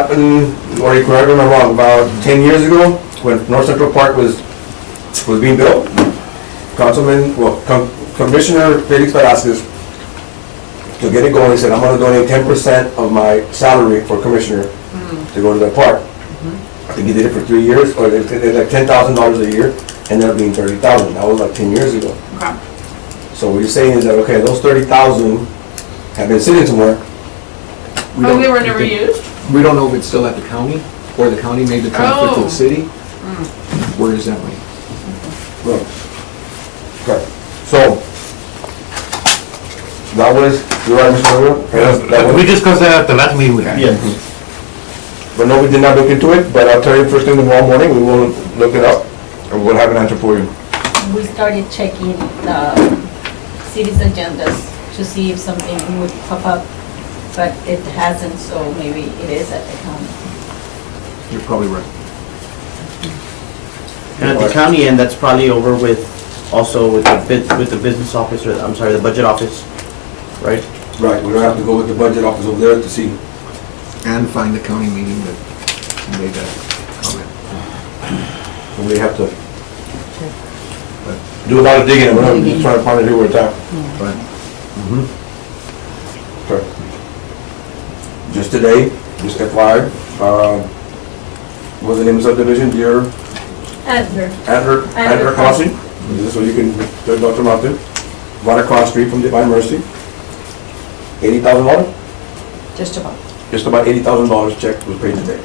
happened, or you correct me if I'm wrong, about 10 years ago, when North Central Park was being built. Commissioner Felix Velasquez, to get it going, he said, I'm gonna donate 10% of my salary for commissioner to go to that park. I think he did it for 3 years, or they did like $10,000 a year, ended up being 30,000. That was like 10 years ago. Okay. So what you're saying is that, okay, those 30,000 have been sitting somewhere. Oh, they were never used? We don't know if it's still at the county, or the county made the transfer to Oh. the city. Where is that money? Well, okay, so, that was, you're right, Mr. Mayor? We discussed that at the last meeting we had. Yes. But no, we did not look into it, but I'll tell you first thing tomorrow morning, we will look it up, and we'll have an answer for you. We started checking the city's agendas to see if something would pop up, but it hasn't, so maybe it is at the county. You're probably right. And at the county end, that's probably over with, also with the business office, or, I'm sorry, the budget office, right? Right, we're gonna have to go with the budget office over there to see. And find the county meeting that made that comment. So we have to do a lot of digging, we're not just trying to find it here where it's at. But Okay. Just today, just FYI, what's the name of the subdivision, Deer? Antler Crossing, so you can, there's Dr. Martin, right across the street from Divine Mercy. $80,000? Just about. Just about $80,000 check was paid today.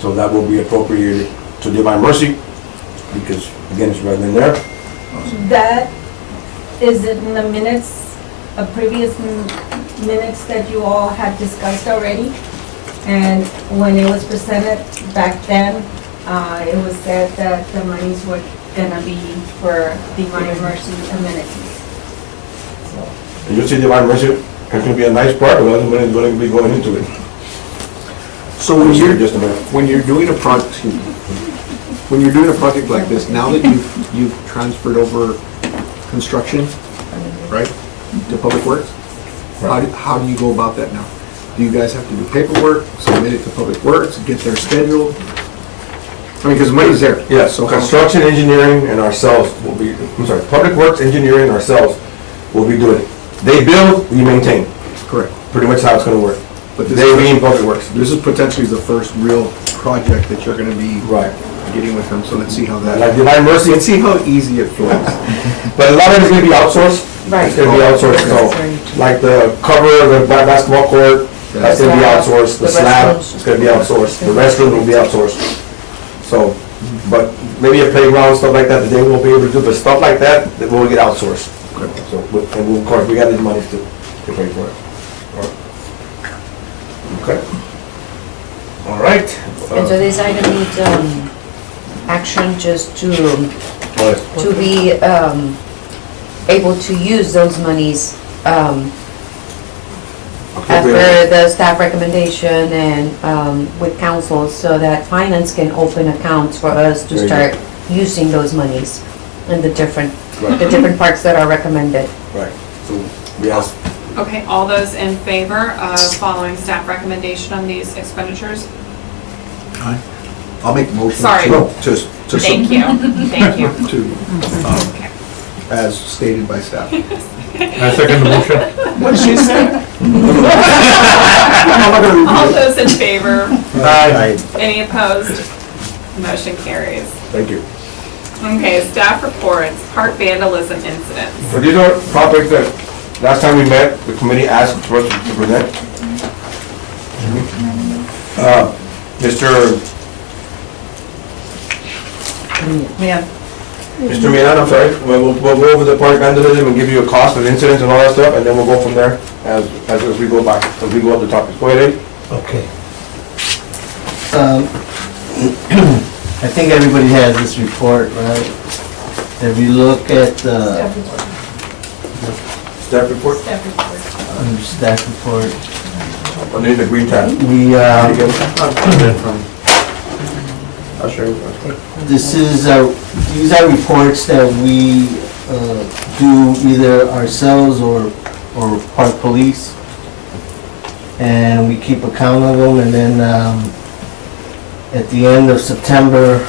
So that will be appropriated to Divine Mercy, because again, it's right in there. That is in the minutes, previous minutes that you all had discussed already. And when it was presented back then, it was said that the monies were gonna be for Divine Mercy amenities. So, And you'll see Divine Mercy, it's gonna be a nice park, but other money is gonna be going into it. So when you're, Just a minute. when you're doing a project, when you're doing a project like this, now that you've transferred over construction, right, to Public Works, how do you go about that now? Do you guys have to do paperwork, submit it to Public Works, get their schedule? I mean, because money's there. Yes, so construction engineering and ourselves will be, I'm sorry, Public Works engineering and ourselves will be doing it. They build, we maintain, Correct. pretty much how it's gonna work. But They mean Public Works. this is potentially the first real project that you're gonna be Right. getting with them, so let's see how Like that, Divine Mercy, let's see how easy it flows. but a lot of it's gonna be outsourced. Right. It's gonna be outsourced, so, like the cover of the basketball court, that's gonna be outsourced, the slab, it's gonna be outsourced, the restroom will be outsourced. So, but maybe a playground, stuff like that they won't be able to do, but stuff like that will get outsourced. So, and of course, we got these monies to pay for it. Okay. All right. And so this item needs action just to be able to use those monies as per the staff recommendation and with council, so that finance can open accounts for us to start using those monies in the different parks that are recommended. Right, so we ask, Okay, all those in favor of following staff recommendation on these expenditures? I'll make the motion. Sorry. To Thank you, thank you. Okay. as stated by staff. I second the motion. What did she say? All those in favor? Aye. Any opposed? Motion carries. Thank you. Okay, staff reports, park vandalism incidents. So these are topics that, last time we met, the committee asked for us to present. Mr. Mian, I'm sorry, we'll go over the park vandalism and give you a cost of incidents and all that stuff, and then we'll go from there as we go by, as we go up the topics. Go ahead, Eddie. Okay. I think everybody has this report, right? If you look at the Staff report, staff report, underneath the green tab. we, I'll share. this is, these are reports that we do either ourselves or park police. and we keep account of them, and then, at the end of September,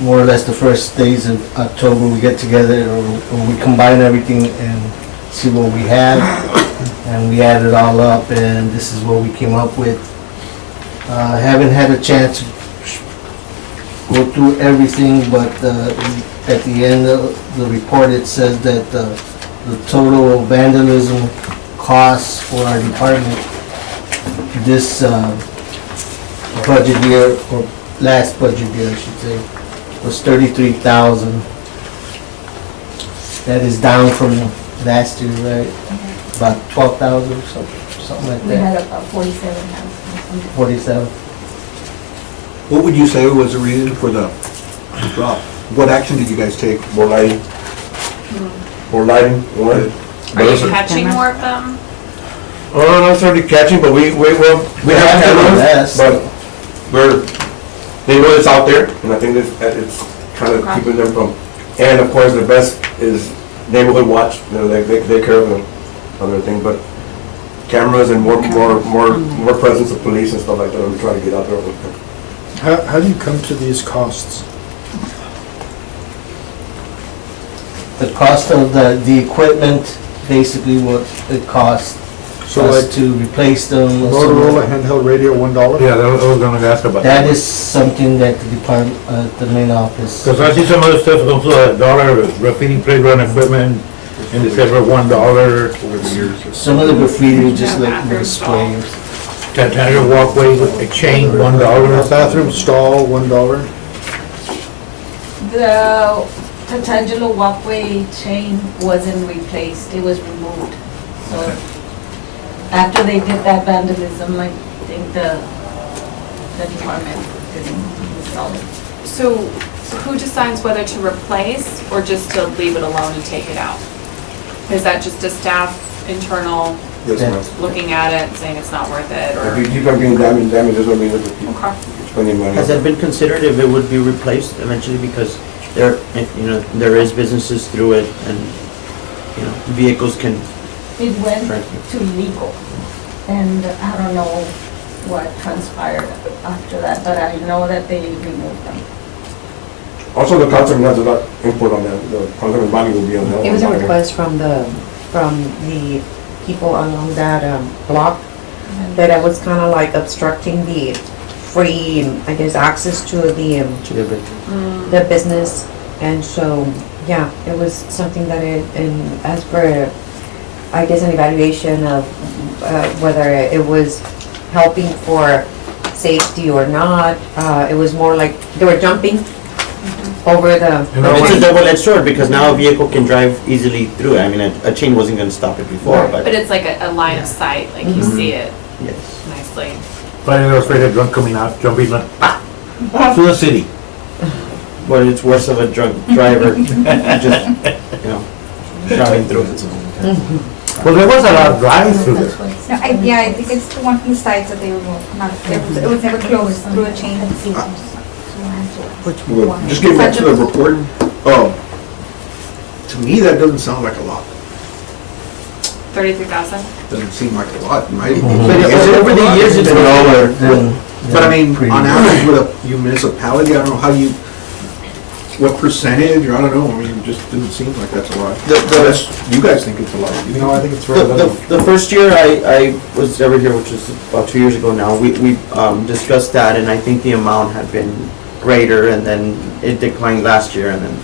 more or less the first days of October, we get together, or we combine everything and see what we have, and we add it all up, and this is what we came up with. I haven't had a chance to go through everything, but at the end of the report, it says that the total vandalism costs for our department this budget year, or last budget year, I should say, was 33,000. That is down from last year, right? About 12,000 or something like We that. had about 47,000. 47. What would you say was the reason for the drop? What action did you guys take? More lighting. More lighting, one. Are you catching more of them? Oh, not necessarily catching, but we have cameras, but they know it's out there, and I think it's kind of Okay. keeping them from. And of course, the best is neighborhood watch. You know, they take care of them, other thing, but cameras and more presence of police and stuff like that. We try to get out there with them. How do you come to these costs? The cost of the equipment, basically what it costs So us like to replace them. Motorola handheld radio, $1? Yeah, I was gonna ask about That that. is something that the department, the main office. Because I see some other stuff, also $1, graffiti playground equipment, and they said for $1 over the years. Some of the graffiti is just Yeah, like bathroom display. Titanium walkway, a chain, $1. Bathroom stall, $1? The Tatangelo walkway chain wasn't replaced, it was removed. So after they did that vandalism, I think the department didn't install it. So who decides whether to replace or just to leave it alone and take it out? Is that just a staff internal Yes, ma'am. looking at it, saying it's not worth it, If or? you keep on getting damaged, doesn't mean that you keep Okay. spending money. Has that been considered if it would be replaced eventually, because there, there is businesses through it, and, vehicles can, It went Right. to legal, and I don't know what transpired after that, but I know that they removed them. Also, the councilman has a lot input on that. The councilman body will be on that. It was a one. request from the people along that block, that I was kind of like obstructing the free, I guess, access to the business. And so, yeah, it was something that and as per, I guess, an evaluation of whether it was helping for safety or not, it was more like they were jumping over the. it's a double-edged sword, because now a vehicle can drive easily through it. I mean, a chain wasn't gonna stop it before, Right. But but, it's like a line of sight, like you see it yes. nicely. But I was afraid of drunk coming out, jumping, like, to the city. But it's worse of a drunk driver, just, driving through it. Well, there was a lot of drive-through there. That's what it's- No, I think it's the one from the sides that they removed, not, it was never closed through a chain. Well, just getting back to the report, oh, to me, that doesn't sound like a lot. 33,000? Doesn't seem like a lot, right? But over the years, it's Been lower than. But I mean, than on previous. average with a municipality, I don't know how you, what percentage, or I don't know, I mean, it just didn't seem like that's a lot. Unless you guys think it's a lot. You know, I think it's very little. The first year I was ever here, which was about 2 years ago now, we discussed that, and I think the amount had been greater, and then it declined last year, and then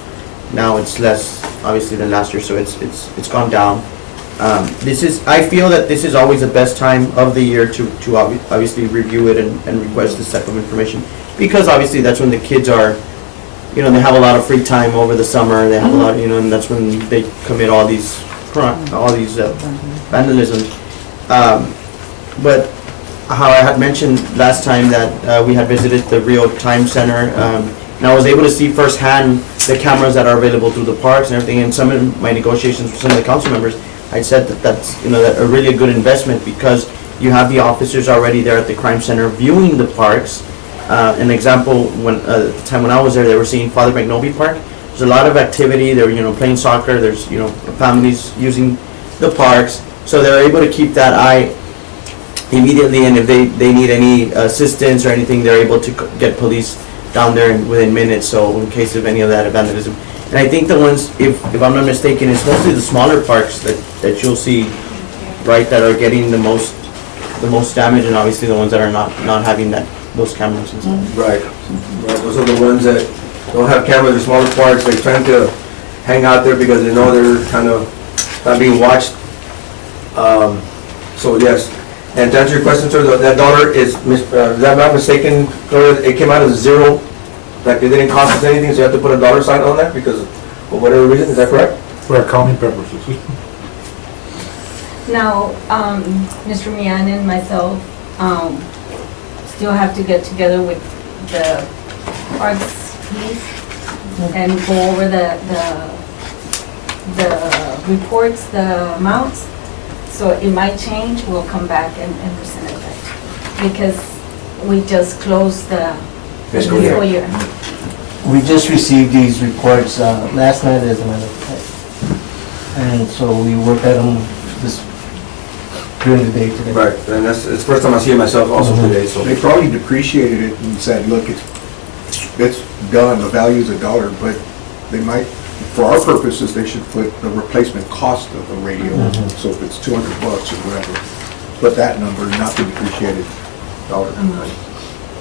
now it's less, obviously, than last year, so it's gone down. I feel that this is always the best time of the year to obviously review it and request this type of information, because obviously that's when the kids are, they have a lot of free time over the summer, they have a lot, and that's when they commit all these vandalisms. But how I had mentioned last time that we had visited the Rio Time Center, and I was able to see firsthand the cameras that are available through the parks and everything. And some of my negotiations with some of the council members, I said that that's that a really good investment, because you have the officers already there at the crime center viewing the parks. An example, when at the time when I was there, they were seeing Father McNoby Park. There's a lot of activity. They're playing soccer. There's families using the parks. So they're able to keep that eye immediately, and if they need any assistance or anything, they're able to get police down there within minutes, so in case of any of that vandalism. And I think the ones, if I'm not mistaken, it's mostly the smaller parks that you'll see, right, that are getting the most damage, and obviously the ones that are not having those cameras and stuff. Right. Those are the ones that don't have cameras, or smaller parks, they're trying to hang out there because they know they're kind of not being watched. So yes, and to answer your question, sir, that dollar is, if I'm not mistaken, it came out as zero, like it didn't cost us anything, so you have to put a dollar sign on that because, for whatever reason, is that correct? For accounting purposes. Now, Mr. Mian and myself, still have to get together with the parks police and go over the reports, the amounts. So it might change, we'll come back and present it back. Because we just closed the Fiscal fiscal year. year. We just received these reports last night, as a matter of fact. And so we worked at them during the day today. Right, and it's the first time I see it myself also today, so. They probably depreciated it and said, look, it's done, the value's $1, but they might, for our purposes, they should put the replacement cost of the radio. So if it's $200 or whatever, put that number, not the depreciated dollar.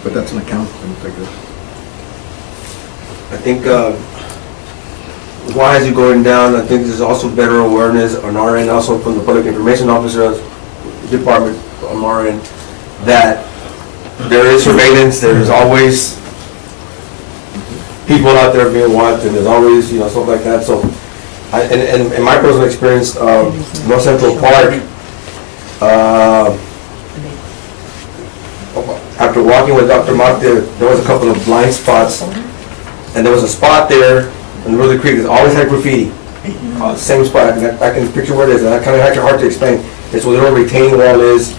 But that's an account thing, I guess. I think, why is it going down? I think there's also better awareness on our end, also from the public information officer department on our end, that there is surveillance, there's always people out there being watched, and there's always, stuff like that, so, and in my personal experience, North Central Park, after walking with Dr. Mark there was a couple of blind spots, and there was a spot there in Really Creek that always had graffiti. Same spot, I can picture where it is, and I kind of hard to explain. It's where the little retaining wall is,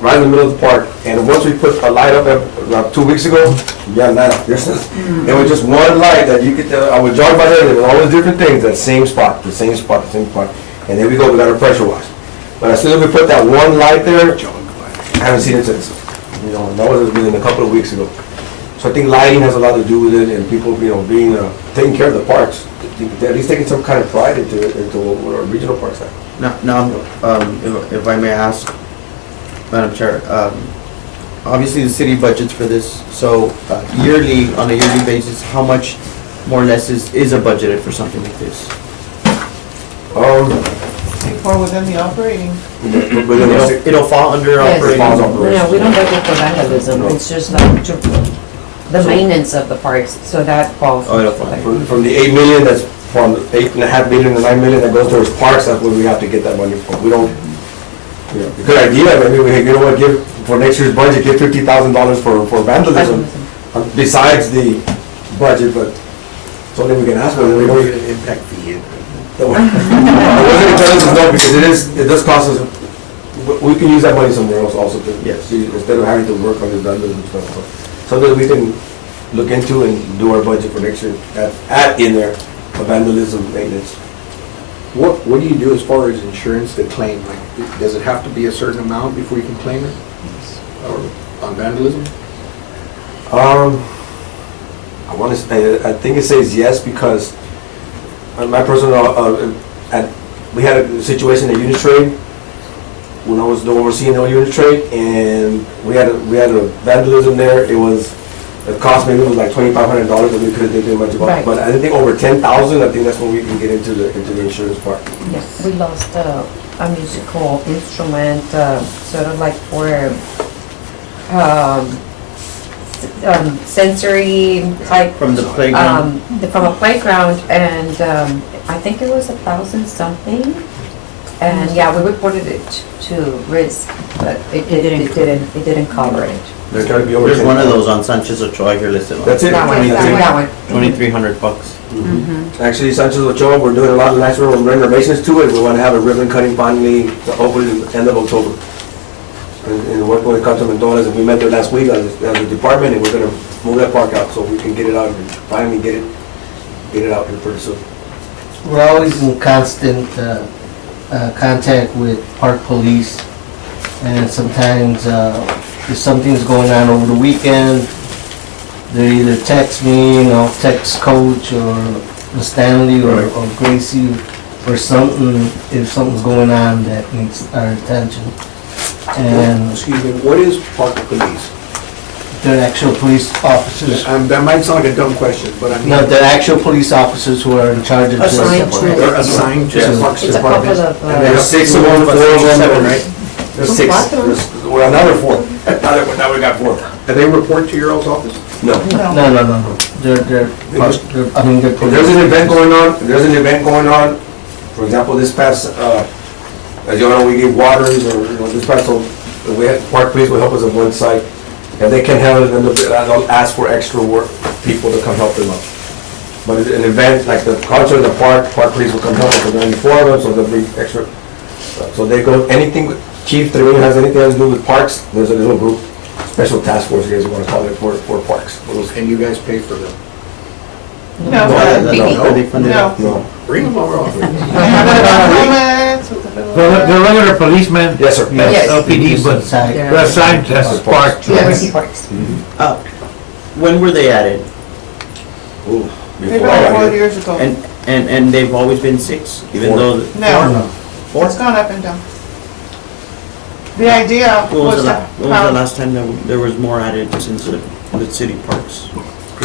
right in the middle of the park. And once we put a light up about 2 weeks ago, now, there was just one light that you could, I would jog by there, there were always different things, that same spot. And there we go, we got a pressure wash. But as soon as we put that one light there, I haven't seen it since. And that was within a couple of weeks ago. So I think lighting has a lot to do with it, and people, being, taking care of the parks, at least taking some kind of pride into what our regional parks have. Now, if I may ask, Madam Chair, obviously the city budgets for this, so on a yearly basis, how much more or less is a budgeted for something like this? Or within the operating. It'll fall under Yes. operating. No, we don't budget for vandalism, it's just like the maintenance of the parks, so that falls. Oh, it'll fall. From the 8 million, that's from 8.5 million to 9 million that goes towards parks, that's where we have to get that money from. We don't, good idea, maybe we, give, for next year's budget, give $50,000 for vandalism, besides the budget, but it's only we can ask for, we don't even impact fee. It wasn't because no, because it does cost us, we can use that money somewhere else also, Yes. instead of having to work on this vandalism stuff. So something we can look into and do our budget for next year, add in there, for vandalism maintenance. What do you do as far as insurance to claim? Like, does it have to be a certain amount before you can claim it? Or on vandalism? I want to say, I think it says yes because my personal, we had a situation at Unitrade when I was overseeing the Unitrade, and we had a vandalism there. It cost maybe like $2,500 that we couldn't think much about. Right. But I think over 10,000. I think that's when we can get into the insurance part. Yes, we lost a musical instrument, sort of like for sensory type. From the playground. From a playground, and I think it was 1,000 something. And yeah, we reported it to risk, but it didn't cover it. There's got to be over. There's 10,000. one of those on Sanchez Ochoa here listed. That's it. That one, that one. $2,300. Actually, Sanchez Ochoa, we're doing a lot of nice little renovations to it. We want to have a ribbon cutting finally, hopefully at the end of October. And working with Councilman Dolas, and we met there last week as a department, and we're going to move that park out so we can get it out and finally get it out here pretty soon. We're always in constant contact with park police. And sometimes, if something's going on over the weekend, they either text me, text Coach or Stanley or Gracie or something, if something's going on that needs our attention. And Excuse me, what is park police? they're actual police officers. That might sound like a dumb question, but I mean. No, they're actual police officers who are in charge of Assigned this. to- They're assigned to the Yes. Parks It's a couple Department. of, And there's 6 of them, 4 of them. Seven, right? There's 6. Well, another 4. Now we got 4. Do they report to your all's office? No. No. They're, they're police. If there's an event going on, for example, this past, as you know, we gave waters, or, this past, we had, park police will help us at one site. If they can't handle it, then they'll ask for extra work, people to come help them out. But an event, like the concert in the park police will come help us, there's only 4 of them, so they'll bring extra. So they go, anything, Chief Trevino has anything to do with parks, there's a little group, special task force, you guys want to call it, for parks. And you guys pay for them? No, Are they funded? No. No. Bring them over office. they have it on helmets with the little. They're regular policemen, Yes, sir. Yes. LPD, but they're assigned as part. Liberty Parks. When were they added? Ooh, They've before been I got 4 here. years ago. And they've always been 6, even 4. though. No, it's gone up and down. The idea When was was the to when was the last time there was more added since the city parks?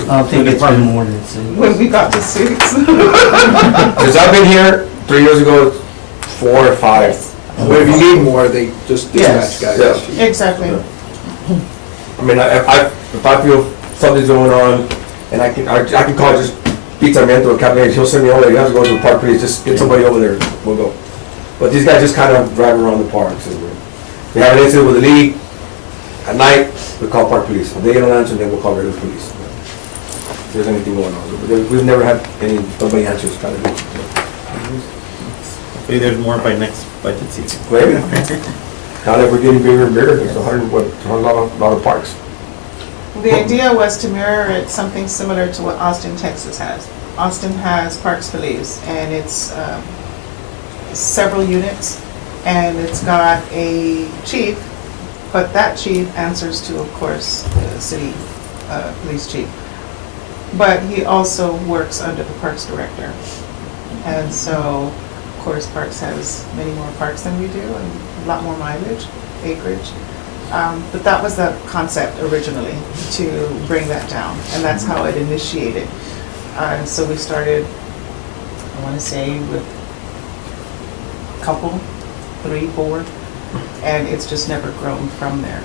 I don't think it's been more than 6. when we got to 6. Because I've been here 3 years ago, 4 or 5. But if you need more, they just dispatch Yes. guys. Exactly. I mean, if I feel something's going on, and I can call just Pete Sarmiento or Captain, he'll send me over, you have to go to the park, please, just get somebody over there, we'll go. But these guys just kind of drive around the parks. And we have an incident with the league, at night, we call park police. If they don't answer, then we'll call regular police. If there's anything going on. But we've never had nobody answers kind of. Hopefully there's more by next budget season. Maybe. Now that we're getting bigger and bigger, there's a lot of parks. The idea was to mirror it something similar to what Austin, Texas has. Austin has Parks Police, and it's several units, and it's got a chief, but that chief answers to, of course, the city police chief. But he also works under the Parks Director. And so, of course, Parks has many more parks than we do, and a lot more mileage, acreage. But that was the concept originally, to bring that down, and that's how it initiated. So we started, I want to say, with a couple, 3, 4, and it's just never grown from there.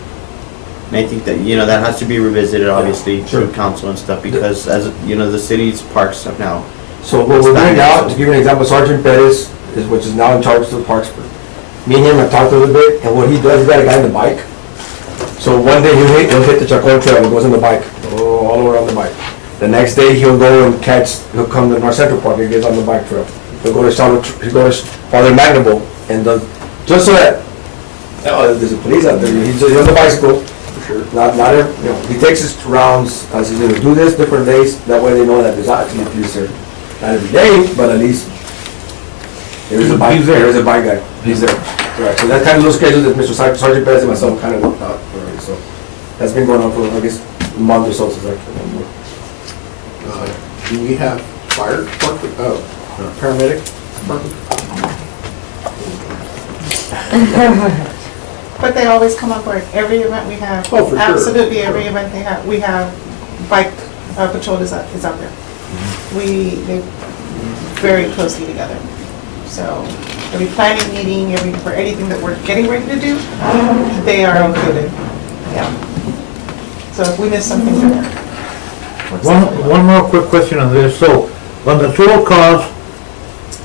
And I think that, that has to be revisited, obviously, through council and stuff, because as, the city's parks have now. So what we're doing now, to give you an example, Sergeant Perez, which is now in charge of the parks. Me and him have talked a little bit, and what he does, he's got a guy on the bike. So one day he'll hit the Chacon Trail and goes on the bike, all the way on the bike. The next day he'll go and he'll come to North Central Park and gets on the bike trail. He'll go to Father Magnable, and just so that, there's a police out there, he's on the bicycle. He takes his rounds, as he's gonna do this different days, that way they know that there's actually a police there. Not every day, but at least there is a bike guy, he's there. Right, so that kind of little schedule that Mr. Sergeant Perez and myself kind of worked out already, so that's been going on for, I guess, a month or so since I came on board. Do we have fire department, paramedic department? But they always come on board, every event we have. Oh, for sure. Absolutely, every event we have bike patrol is out there. They very closely together. So every planning meeting, for anything that we're getting ready to do, they are included. Yeah. So if we miss something, One more quick question on this. So, on the total cost,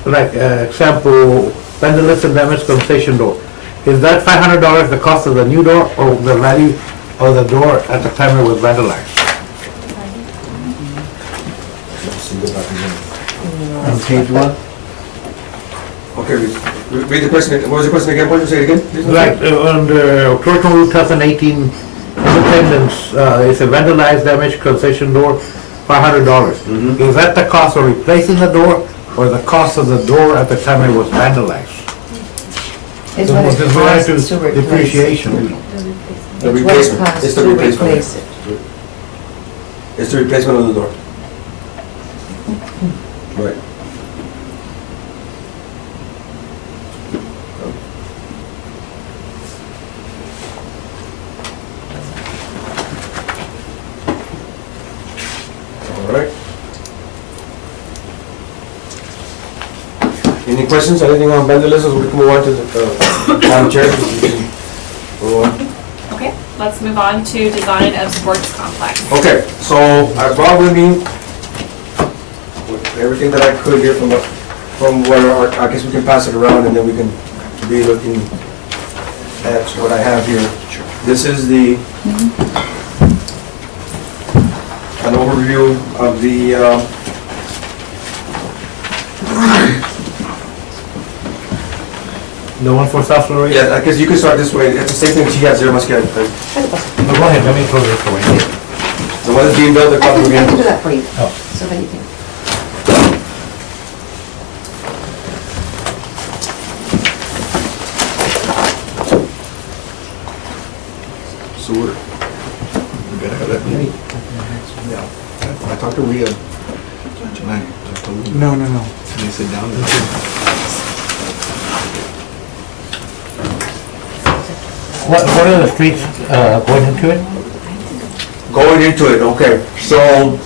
like, example, vandalism and damage compensation door, is that $500 the cost of the new door, or the value of the door at the time it was vandalized? On page 1? Okay, read the question, what was the question again, what did you say it again? please? Like, on the October 2018 Independence, it's a vandalized damage concession door, $500. Is that the cost of replacing the door, or the cost of the door at the time it was vandalized? It's what it Because we have costs to replace it. depreciation. The It's what it replacement. costs It's the to replacement. replace it. It's the replacement of the door. Right. All right. Any questions, anything on vandalism? We can move on to the, Madam Chair. We can move on. Okay, let's move on to design of sports complex. Okay, so I brought with me everything that I could here from where, I guess we can pass it around and then we can be looking at what I have here. This is the, an overview of the, The one for South Laredo? yeah, I guess you can start this way. It's the same thing she has here, must get, the No, go ahead, let me throw this away. one that's being built, the I can do congregation. that for you, Oh. so that you can. So we gotta have that meeting. Yeah. I talked to Rhea tonight. I told him. No. And they sit down and What are the streets going into it? Going into it, okay, so,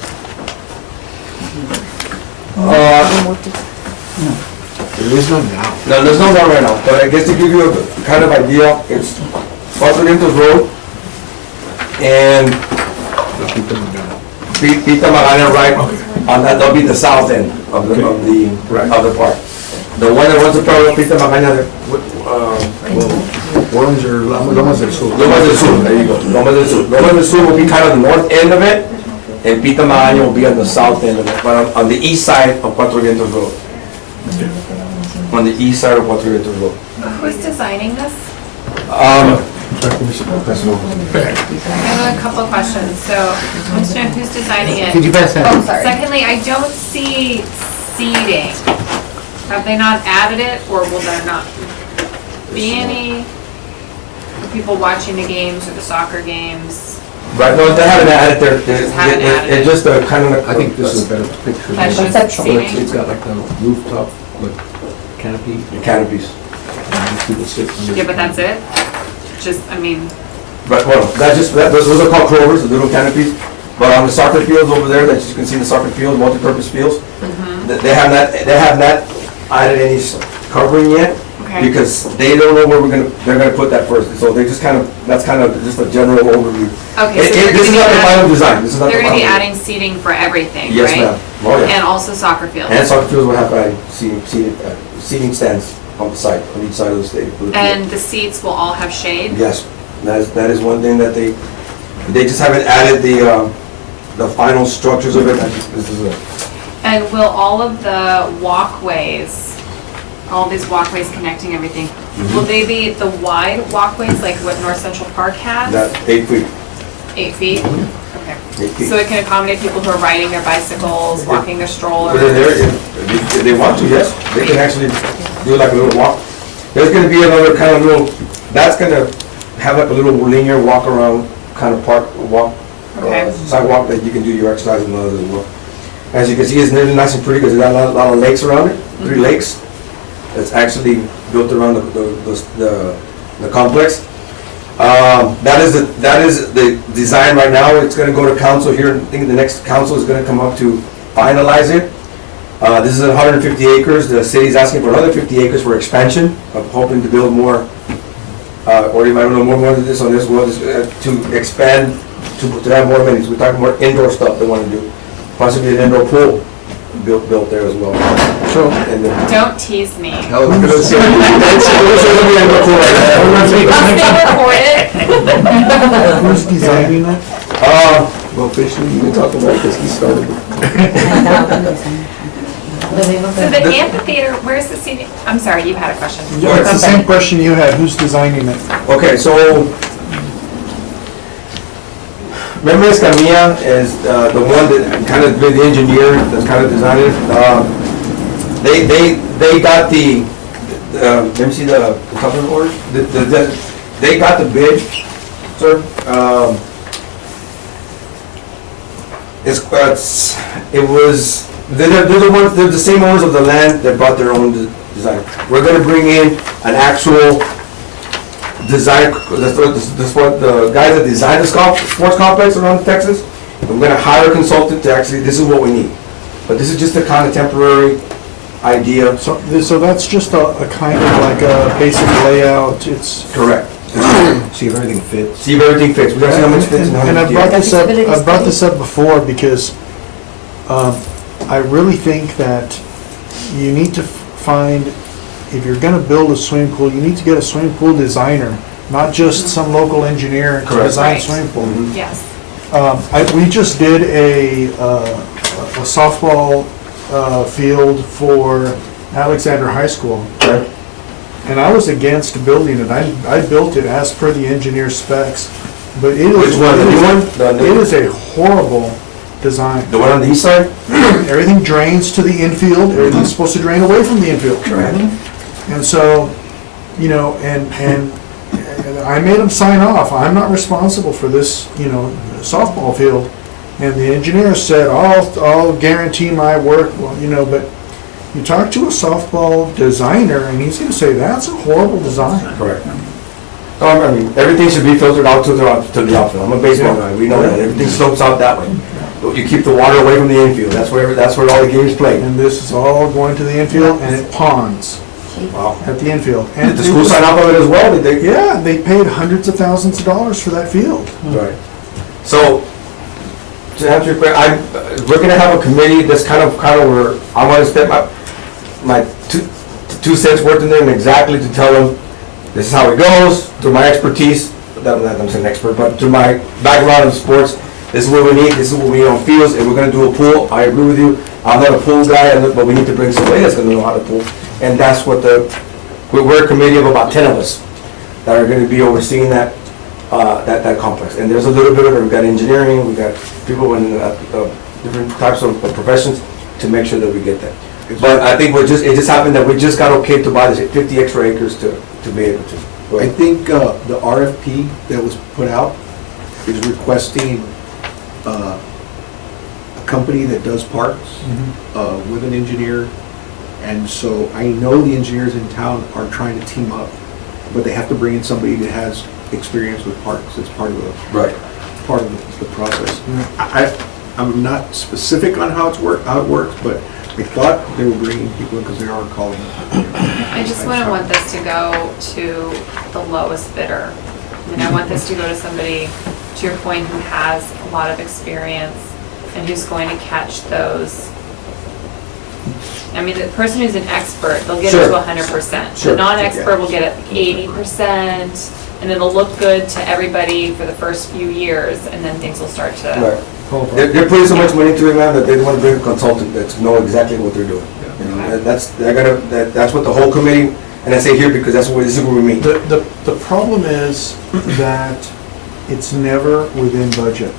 there is none now. no, there's no one right now, but I guess to give you a kind of idea, it's Cuatro Road and They'll keep them down. Pita Magana right on that, that'll be the south end of the, Right. of the park. The one that runs the parallel Pita Magana, Worms are Lomas del Sur. Lomas del Sur, there you go, Lomas del Sur. Lomas del Sur will be kind of the north end of it, and Pita Magana will be on the south end of it, but on the east side of Cuatro Vientos Road. On the east side of Cuatro Vientos Road. Who's designing this? Um, I have a couple of questions. So, I want to know who's designing Could you it. pass that? Oh, sorry. Secondly, I don't see seating. Have they not added it, or will there not be any people watching the games or the soccer games? Right, no, they haven't added their, Just haven't added it's just a kind of. I think this is a better picture. That's just Conceptual. It's seating? got like the rooftop, like canopy. The canopies. And these people sit under. Yeah, but that's it? Just, I mean, But, well, that's just, those are called clovers, the little canopies. But on the soccer fields over there, that you can see the soccer field, multi-purpose fields, they have not added any covering yet. okay. Because they don't know where they're gonna put that first. So they just that's kind of just a general overview. Okay, so they're This is gonna not the be final adding, design, this is not the they're final. gonna be design. adding seating for everything, right? Yes, ma'am. Oh, yeah. And also soccer fields? And soccer fields will have seating stands on the side, on each side of the stadium. And the seats will all have shade? Yes, that is one thing that they just haven't added the final structures of it. This is a, And will all of the walkways, all these walkways connecting everything, will they be the wide walkways like what North Central Park has? that 8 feet. 8 feet? Okay. 8 feet. So it can accommodate people who are riding their bicycles, walking their strollers? But in there, if they want to, yes, they can actually do like a little walk. There's gonna be another kind of little, that's gonna have like a little linear walk around kind of Okay. sidewalk that you can do your exercise and others as well. As you can see, it's really nice and pretty because there's got a lot of lakes around it, 3 lakes. It's actually built around the complex. That is the design right now. It's gonna go to council here. I think the next council is gonna come up to finalize it. This is 150 acres. The city's asking for another 50 acres for expansion. I'm hoping to build more, or you might know more on this as well, to expand, to have more amenities. We're talking more indoor stuff they want to do. Possibly an indoor pool built there as well. So, And then, Don't tease me. hell, we're gonna see. It's gonna be an indoor pool right there. I'll still record it. who's designing that? Well, officially, you can talk about it because he started it. So the amphitheater, where's the seating? I'm sorry, you had a question. Yeah, it's the same question you had, who's designing it? Okay, so remember Escamilla is the one that kind of been the engineer that's kind of designed it. They got the let me see the cover order. They got the bid, sir. They're the same owners of the land that brought their own design. We're gonna bring in an actual design, the guy that designed the sports complex around Texas. I'm gonna hire a consultant to actually, this is what we need. But this is just a kind of temporary idea. So that's just a kind of like a basic layout, it's. Correct. See if everything fits. See if everything fits. We gotta see how much fits and how And much. I've brought this up, Feasibility I've brought study. this up before because I really think that you need to find, if you're gonna build a swimming pool, you need to get a swimming pool designer, not just some local engineer to Correct. design Right. swimming pool. Mhm. Yes. We just did a softball field for Alexander High School. Okay. And I was against building it. I built it as per the engineer's specs, but it is. Which one, the new one? The new- It is a horrible design. The one on the east side? Everything drains to the infield, everything's supposed to drain away from the infield. Correct. And so, you know, and I made them sign off, I'm not responsible for this, you know, softball field. And the engineer said, I'll guarantee my work, well, you know, but you talk to a softball designer and he's gonna say, that's a horrible design. Correct. I mean, everything should be filtered out to the outfield. I'm a baseball guy, we know that. Everything slopes out that way. But you keep the water away from the infield. That's where all the games play. And this is all going to the infield and it ponds Wow. at the infield. Did And the school sign off on it as well? Did they? Yeah, they paid hundreds of thousands of dollars for that field. Right. So, to answer your question, we're gonna have a committee that's kind of where I wanna step up my two cents worth in there and exactly to tell them, this is how it goes, through my expertise, not that I'm saying expert, but through my background in sports, this is what we need, this is what we need on fields, and we're gonna do a pool, I agree with you, I'm not a pool guy, but we need to bring somebody that's gonna know how to pool, and that's what we're a committee of about 10 of us that are gonna be overseeing that complex, and there's a little bit of it, we've got engineering, we've got people in different types of professions to make sure that we get that. But I think it just happened that we just got okay to buy this 50 extra acres to be able to. Go I ahead. think the RFP that was put out is requesting a company that does parks with an engineer. And so I know the engineers in town are trying to team up, but they have to bring in somebody that has experience with parks. It's part of Right. the process. I'm not specific on how it works, but I thought they were bringing people in because they are calling. I just wouldn't want this to go to the lowest bidder. I mean, I want this to go to somebody, to your point, who has a lot of experience and who's going to catch those. I mean, the person who's an expert, they'll get it Sure. to 100%. Sure. The non-expert will get it 80%, and it'll look good to everybody for the first few years, and then things will start to. Right. They're putting so much money into it, man, that they want to bring a consultant that know exactly what they're doing. You know, that's what the whole committee, and I say here because this is where we meet. The problem is that it's never within budget.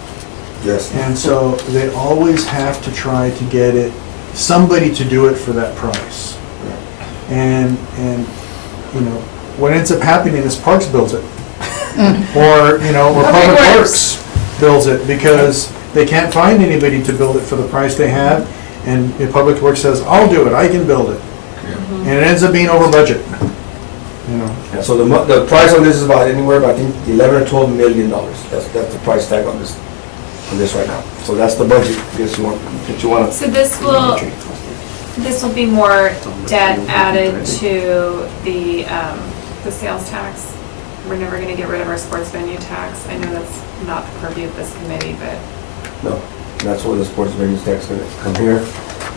Yes. And so they always have to try to get somebody to do it for that price. And, you know, what ends up happening is Parks builds it. Or Public Works builds it because they can't find anybody to build it for the price they have. And the Public Works says, I'll do it, I can build it. And it ends up being over budget, you know. Yeah, so the price on this is about anywhere about, I think, $11 or $12 million. That's the price tag on this right now. So that's the budget, if you want to. So this will be more debt added to the sales tax. We're never gonna get rid of our sports venue tax. I know that's not the purview of this committee, but. No, that's where the sports venues tax is going to come here.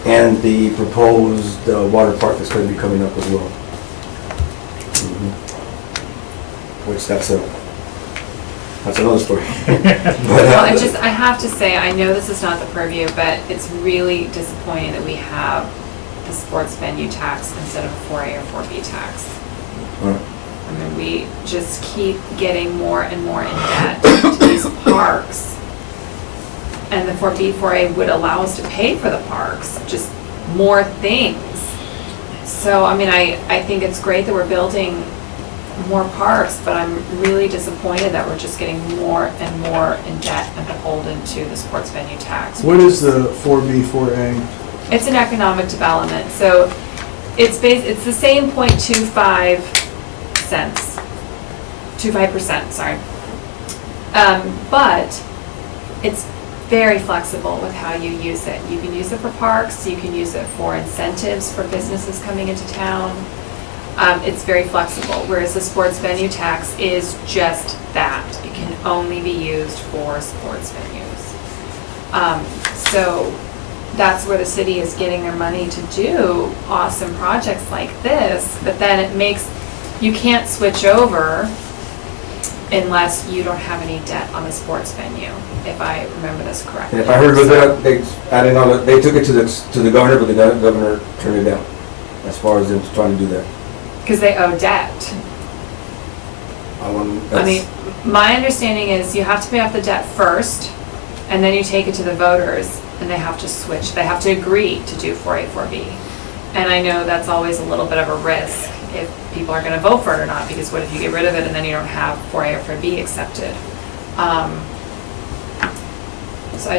And the proposed water park that's going to be coming up as well. Which that's another story. Well, I have to say, I know this is not the purview, but it's really disappointing that we have the sports venue tax instead of 4A or 4B tax. Right. I mean, we just keep getting more and more in debt to these parks. And the 4B, 4A would allow us to pay for the parks, just more things. So, I mean, I think it's great that we're building more parks, but I'm really disappointed that we're just getting more and more in debt and beholden to the sports venue tax. What is the 4B, 4A? It's an economic development, so it's the same 0.25 cents, 25%, sorry. But it's very flexible with how you use it. You can use it for parks, you can use it for incentives for businesses coming into town. It's very flexible, whereas the sports venue tax is just that. It can only be used for sports venues. So that's where the city is getting their money to do awesome projects like this, but then it makes, you can't switch over unless you don't have any debt on the sports venue, if I remember this correctly. And if I heard it, they added on, they took it to the governor, but the governor turned it down, as far as them trying to do that. Because they owe debt. I mean, my understanding is you have to pay off the debt first, and then you take it to the voters, and they have to switch. They have to agree to do 4A, 4B. And I know that's always a little bit of a risk if people are going to vote for it or not, because what if you get rid of it and then you don't have 4A or 4B accepted? So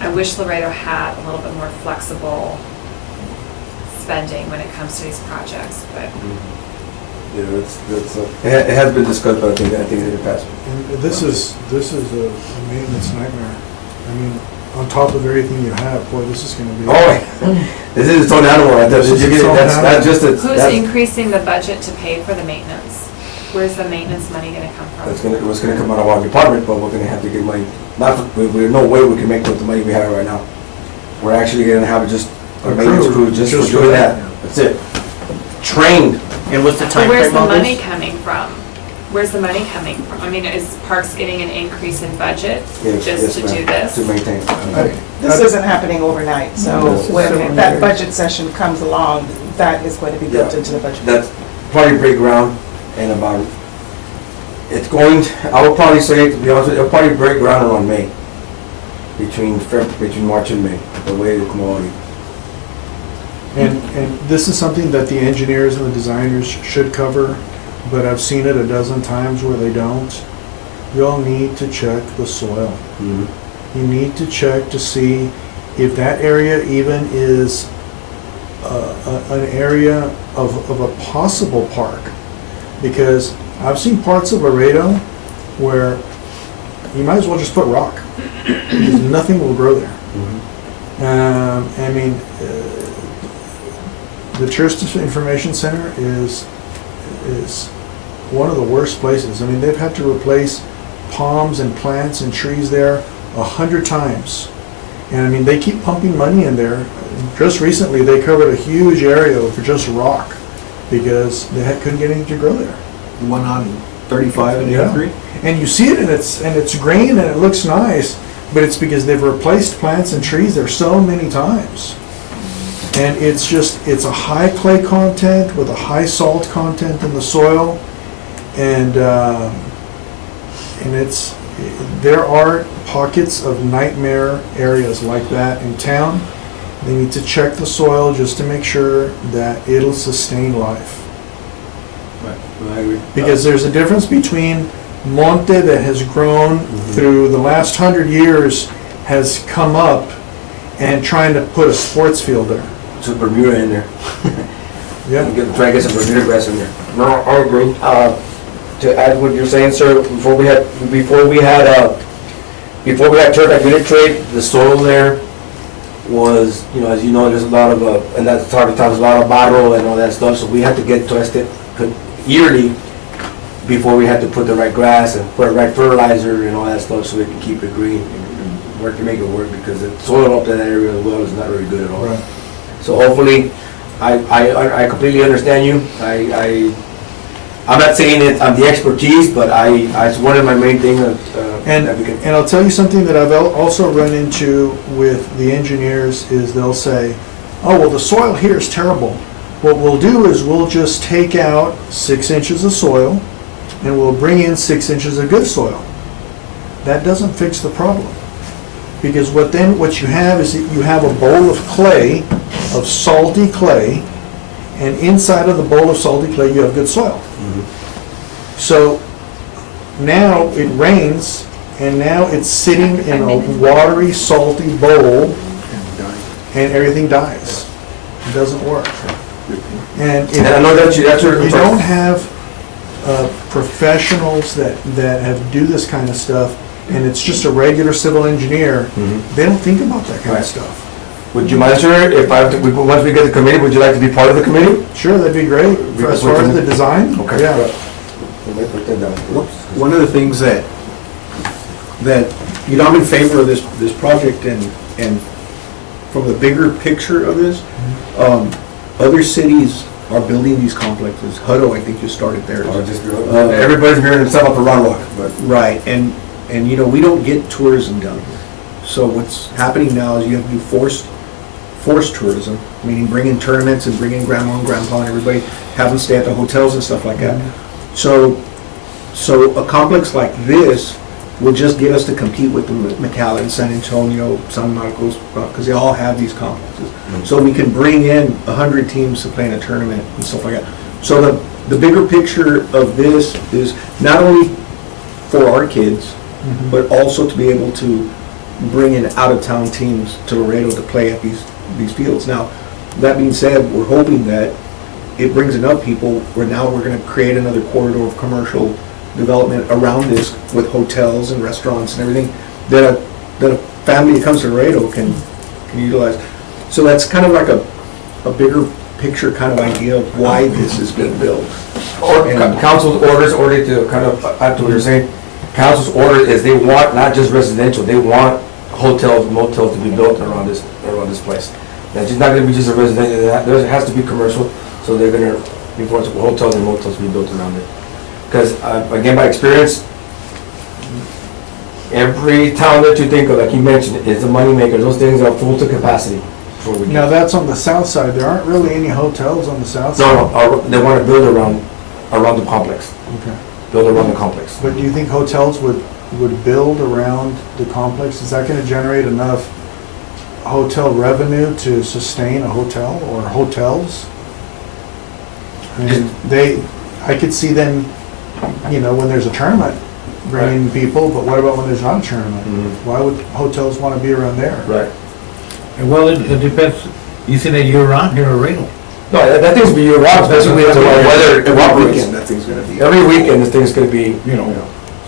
I wish Laredo had a little bit more flexible spending when it comes to these projects, but. Yeah, it has been discussed, but I think it passed. And this is a maintenance nightmare. I mean, on top of everything you have, boy, this is gonna be. Oh, this is its own animal. That's just a. Who's increasing the budget to pay for the maintenance? Where's the maintenance money gonna come from? It was gonna come out of our department, but we're gonna have to get money. There's no way we can make with the money we have right now. We're actually gonna have just a maintenance crew just for doing that. That's it. Trained. And what's the But time where's frame the on money this? coming from? Where's the money coming from? I mean, is Parks getting an increase in budget Yes, just to ma'am, do this? to maintain. This isn't happening overnight, so when that budget session comes along, that is going to be built into the budget. That's probably break ground and about, it's going, I would probably say, to be honest with you, it'll probably break ground around May. Between March and May, the way the quality. And this is something that the engineers and the designers should cover, but I've seen it a dozen times where they don't. You'll need to check the soil. Mm-hmm. You need to check to see if that area even is an area of a possible park. Because I've seen parts of Laredo where you might as well just put rock, because nothing will grow there. Mm-hmm. I mean, the Tourist Information Center is one of the worst places. I mean, they've had to replace palms and plants and trees there 100 times. And I mean, they keep pumping money in there. Just recently, they covered a huge area for just rock because they couldn't get anything to grow there. One on 35 and 83? And you see it, and it's green and it looks nice, but it's because they've replaced plants and trees there so many times. And it's a high clay content with a high salt content in the soil, and there are pockets of nightmare areas like that in town. They need to check the soil just to make sure that it'll sustain life. Right, I agree. Because there's a difference between monte that has grown through the last 100 years, has come up, and trying to put a sports field there. Some Bermuda in there. Yeah. Try to get some Bermuda grass in there. No, I agree. To add what you're saying, sir, before we had turf at unit trade, the soil there was, as you know, there's a lot of, and that's hard to tell, there's a lot of barro and all that stuff, so we had to get tested yearly before we had to put the right grass and put the right fertilizer and all that stuff so we can keep it green and work to make it work, because the soil up in that area as well is not very good at all. Right. So hopefully, I completely understand you. I'm not saying that I'm the expertise, but it's one of my main things And I'll tell you something that I've also run into with the engineers is they'll say, oh, well, the soil here is terrible. What we'll do is we'll just take out 6 inches of soil and we'll bring in 6 inches of good soil. That doesn't fix the problem. Because what you have is that you have a bowl of clay, of salty clay, And inside of the bowl of salty clay, you have good soil. So now it rains, and now it's sitting in a watery, salty bowl, and everything dies. It doesn't work. And And I know that's your. you don't have professionals that have do this kind of stuff, and it's just a regular civil engineer, they don't think about that kind of Right. stuff. Would you mind, sir, if once we get the committee, would you like to be part of the committee? Sure, that'd be great, as far as the design. Okay. Yeah. Let me put that down. One of the things that, you know, I'm in favor of this project and from the bigger picture of this, other cities are building these complexes. Hutto, I think, just started theirs. Everybody's gearing himself up for Round Rock, but. Right, and you know, we don't get tourism down here. So what's happening now is you have to do forced tourism, meaning bring in tournaments and bring in grandma and grandpa and everybody, have them stay at the hotels and stuff like that. So a complex like this will just get us to compete with the McAllen, San Antonio, San Marcos, because they all have these complexes. So we can bring in 100 teams to play in a tournament and stuff like that. So the bigger picture of this is not only for our kids, but also to be able to bring in out-of-town teams to Laredo to play at these fields. Now, that being said, we're hoping that it brings enough people where now we're going to create another corridor of commercial development around this with hotels and restaurants and everything that a family that comes to Laredo can utilize. So that's kind of like a bigger picture kind of idea of why this is being built. Council's orders, to kind of add to what you're saying, council's order is they want not just residential, they want hotels, motels to be built around this place. That's just not gonna be just a residential, there has to be commercial, so they're gonna be forced hotels and motels to be built around it. Because, again, by experience, every town that you think of, like you mentioned, is a moneymaker. Those things are full to capacity. Now, that's on the south side. There aren't really any hotels on the south side. No, they want to build around the complex. Okay. Build around the complex. But do you think hotels would build around the complex? Is that gonna generate enough hotel revenue to sustain a hotel or hotels? I mean, I could see them, you know, when there's a tournament, bringing people, but what about when there's not a tournament? Why would hotels wanna be around there? Right. Well, it depends, you see that year-round here in Laredo. No, that thing's be year-round, especially with the weather Every cooperates. weekend, that thing's gonna be. Every weekend, this thing's gonna be, you know,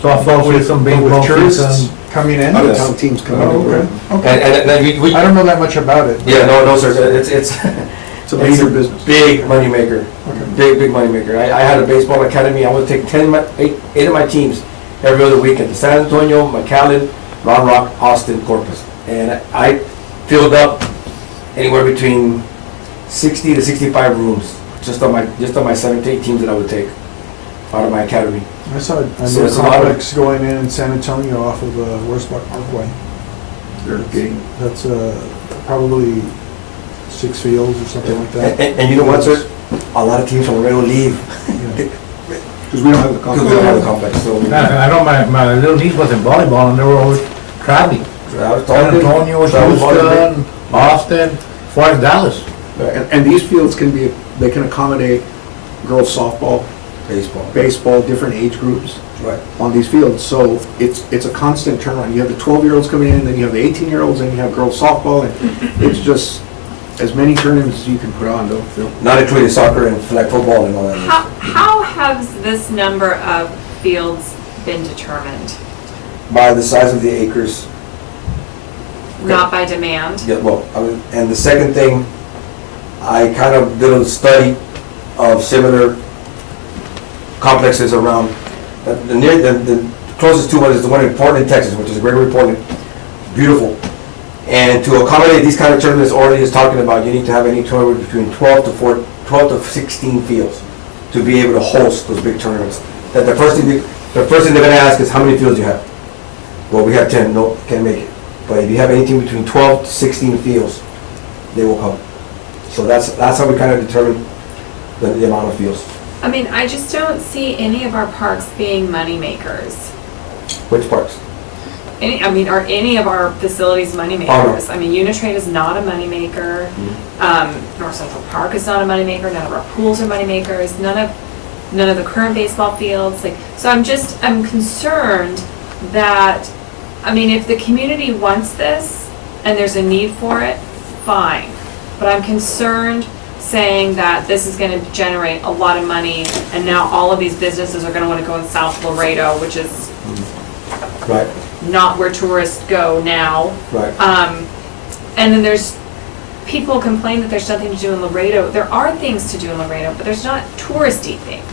Softball season, But baseball with tourists season. coming in? Out-of-town teams coming Oh, over. okay. Okay. and then we. I don't know that much about it. Yeah, no, sir, it's It's a major business. big moneymaker. Okay. Big moneymaker. I had a baseball academy. I would take 8 of my teams every other weekend to San Antonio, McAllen, Round Rock, Austin, Corpus. And I filled up anywhere between 60 to 65 rooms just on my 7 to 8 teams that I would take out of my academy. I saw a So new it's a lot of- complex going in San Antonio off of Westbrook Parkway. They're getting, That's probably 6 fields or something like that. And you know what, sir? A lot of teams from Laredo leave Yeah. because we don't have the because we don't have a complex. complex. So I know my little niece was in volleyball and they were always traveling. I was San talking- Antonio, travel volleyball. Houston, Austin, as far as Dallas. And these fields they can accommodate girls softball, baseball, different age groups Right. on these fields. So it's a constant turnaround. You have the 12-year-olds coming in, then you have the 18-year-olds, and you have girls softball, and it's just as many tournaments as you can put on, don't feel. Not including soccer and flag football and all that. How has this number of fields been determined? By the size of the acres. Not by demand? Yeah, well, and the second thing, I kind of did a study of similar complexes around. The closest to one is the one in Portland, Texas, which is Gregory Portland, beautiful. And to accommodate these kind of tournaments, already is talking about you need to have any tournament between 12 to 16 fields to be able to host those big tournaments. That the first thing they're gonna ask is how many fields you have. Well, we have 10. No, can't make it. But if you have anything between 12 to 16 fields, they will come. So that's how we kind of determine the amount of fields. I mean, I just don't see any of our parks being money makers. Which parks? are any of our facilities moneymakers? I mean, Unitrade is not a moneymaker. North Central Park is not a moneymaker. None of our pools are moneymakers. None of the current baseball fields. So I'm concerned that, I mean, if the community wants this and there's a need for it, fine. But I'm concerned saying that this is gonna generate a lot of money and now all of these businesses are gonna wanna go in South Laredo, which is Right, not where tourists go now. right. And then there's, people complain that there's nothing to do in Laredo. There are things to do in Laredo, but there's not touristy things.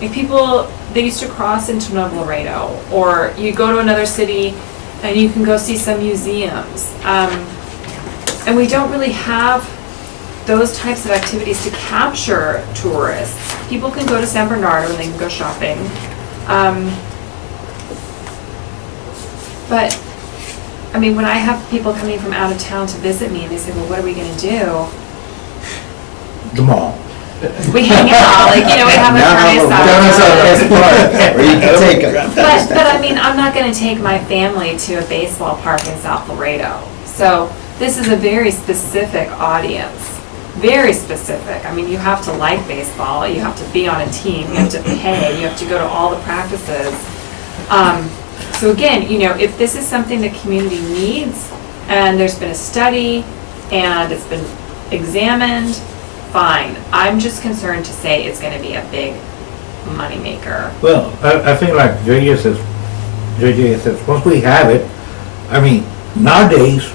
Like people, they used to cross into Nuevo Laredo, or you go to another city and you can go see some museums. And we don't really have those types of activities to capture tourists. People can go to San Bernardo and they can go shopping. But, I mean, when I have people coming from out of town to visit me and they say, well, what are we gonna do? The mall. We hang out, we have a carne asada. Or you can take it. But I mean, I'm not gonna take my family to a baseball park in South Laredo. So this is a very specific audience, very specific. I mean, you have to like baseball, you have to be on a team, you have to pay, you have to go to all the practices. So again, if this is something the community needs, and there's been a study, and it's been examined, fine. I'm just concerned to say it's gonna be a big moneymaker. Well, I think like JJ says, once we have it, I mean, nowadays,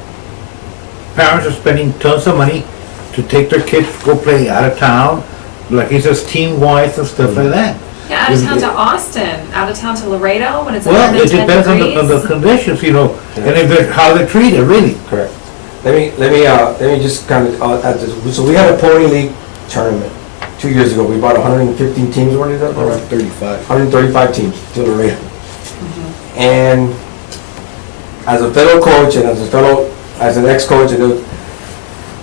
parents are spending tons of money to take their kids to go play out of town, like he says, team-wise and stuff like that. Yeah, out of town to Austin, out of town to Laredo, when it's Well, it 110 depends degrees. on the conditions, and if they're, how they're treated, really. Correct. Let me just kind of add this. So we had a pony league tournament 2 years ago. We bought 115 teams. What is that? 135. 135 teams to Laredo. And as a fellow coach and as an ex-coach,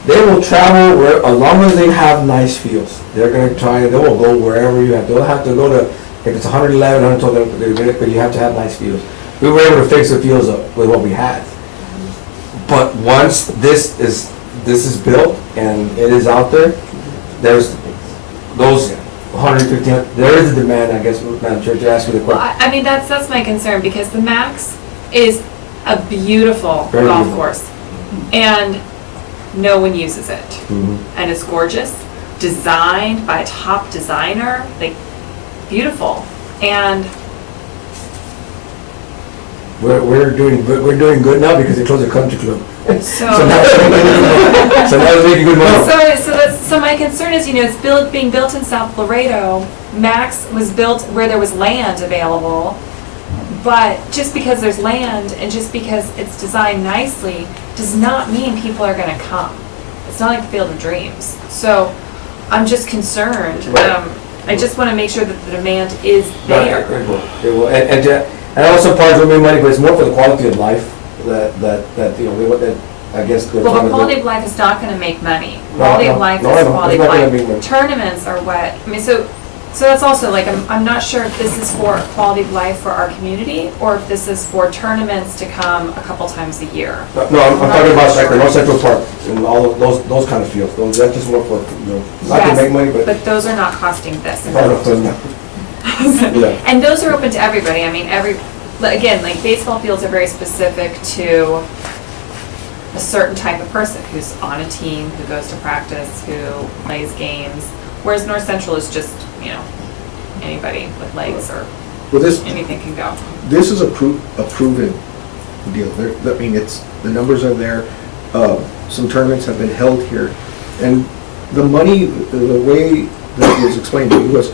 they will travel where, as long as they have nice fields. They're gonna they will go wherever you have. They'll have to go to, if it's 111, 112, but you have to have nice fields. We were able to fix the fields up with what we had. But once this is built and it is out there, there's those 115, there is a demand, I guess, Madam Chair, to ask you the Well, question. I mean, that's my concern, because the Max is a beautiful Very golf beautiful. course. And no one uses it. Mhm. And it's gorgeous, designed by a top designer, beautiful. And We're doing good now because they closed the country club. so, So now it's making good money. so my concern is, it's being built in South Laredo. Max was built where there was land available, but just because there's land and just because it's designed nicely does not mean people are gonna come. It's not like the Field of Dreams. So I'm just concerned. Right. I just wanna make sure that the demand is there. Right, it will. And also part will make money, but it's more for the quality of life that I guess. they're Well, trying but to quality do. of life is not gonna make money. No, Quality of no, life no, is I know. quality It's of not gonna life. make money. Tournaments are what, so that's also I'm not sure if this is for quality of life for our community, or if this is for tournaments to come a couple times a year. No, I'm talking about like the North Central Park and all of those kind of fields. That's just more for, not to Yes, make money, but. But those are not costing this Oh, no, amount. so no. Yeah. And those are open to everybody. I mean, again, baseball fields are very specific to a certain type of person who's on a team, who goes to practice, who plays games. Whereas North Central is just, anybody with legs or Well, anything can go. this is a proven deal. I mean, the numbers are there. Some tournaments have been held here. And the money, the way that it was explained to me was,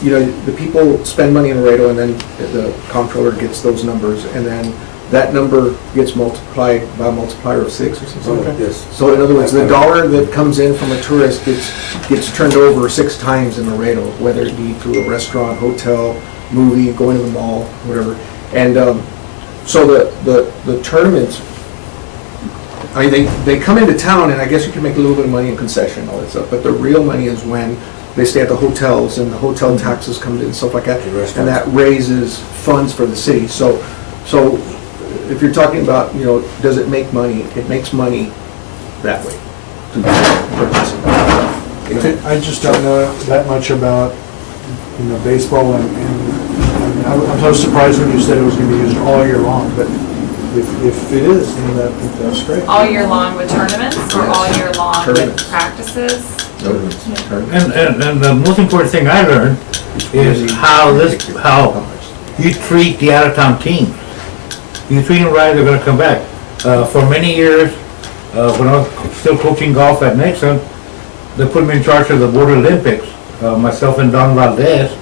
the people spend money in Laredo, and then the comptroller gets those numbers, and then that number gets multiplied by a multiplier of 6 or something like that. Yes. So in other words, the dollar that comes in from a tourist gets turned over 6 times in Laredo, whether it be through a restaurant, hotel, movie, going to the mall, whatever. And so the tournaments, I mean, they come into town, and I guess you can make a little bit of money in concession and all that stuff, but the real money is when they stay at the hotels, and the hotel taxes come in and stuff like that, The restaurants. and that raises funds for the city. So if you're talking about, you know, does it make money? It makes money that way. To purchase it. You know, I just don't know that much about, you know, baseball and I'm so surprised when you said it was gonna be used all year long, but if it is, then that's great. All year long with tournaments or all year long with Tournaments. practices? And the most important thing I learned is how you treat the out-of-town teams. You treat them right, they're gonna come back. For many years, when I was still coaching golf at Nixon, they put me in charge of the Border Olympics, myself and Don Valdez.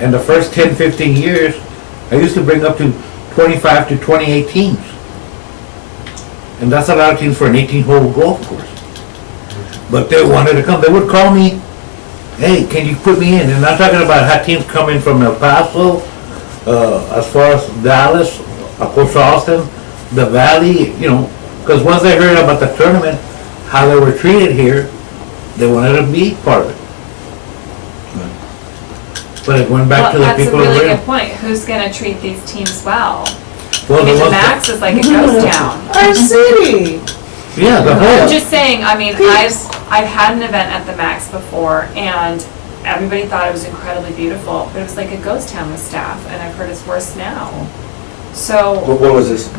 And the first 10, 15 years, I used to bring up to 25 to 28 teams. And that's a lot of teams for an 18-hole golf course. But they wanted to come. They would call me, hey, can you put me in? And I'm talking about how teams come in from El Paso, as far as Dallas, of course Austin, the Valley, you know, because once they heard about the tournament, how they were treated here, they wanted to be part of it. But it went back to the people Well, who that's a really were. good point. Who's gonna treat these teams well? Well, I mean, the ones Max is like a ghost town. Our city. Yeah, the I'm whole. just saying, I mean, I've had an event at the Max before and everybody thought it was incredibly beautiful, but it was like a ghost town with staff and I've heard it's worse now. So, What was this?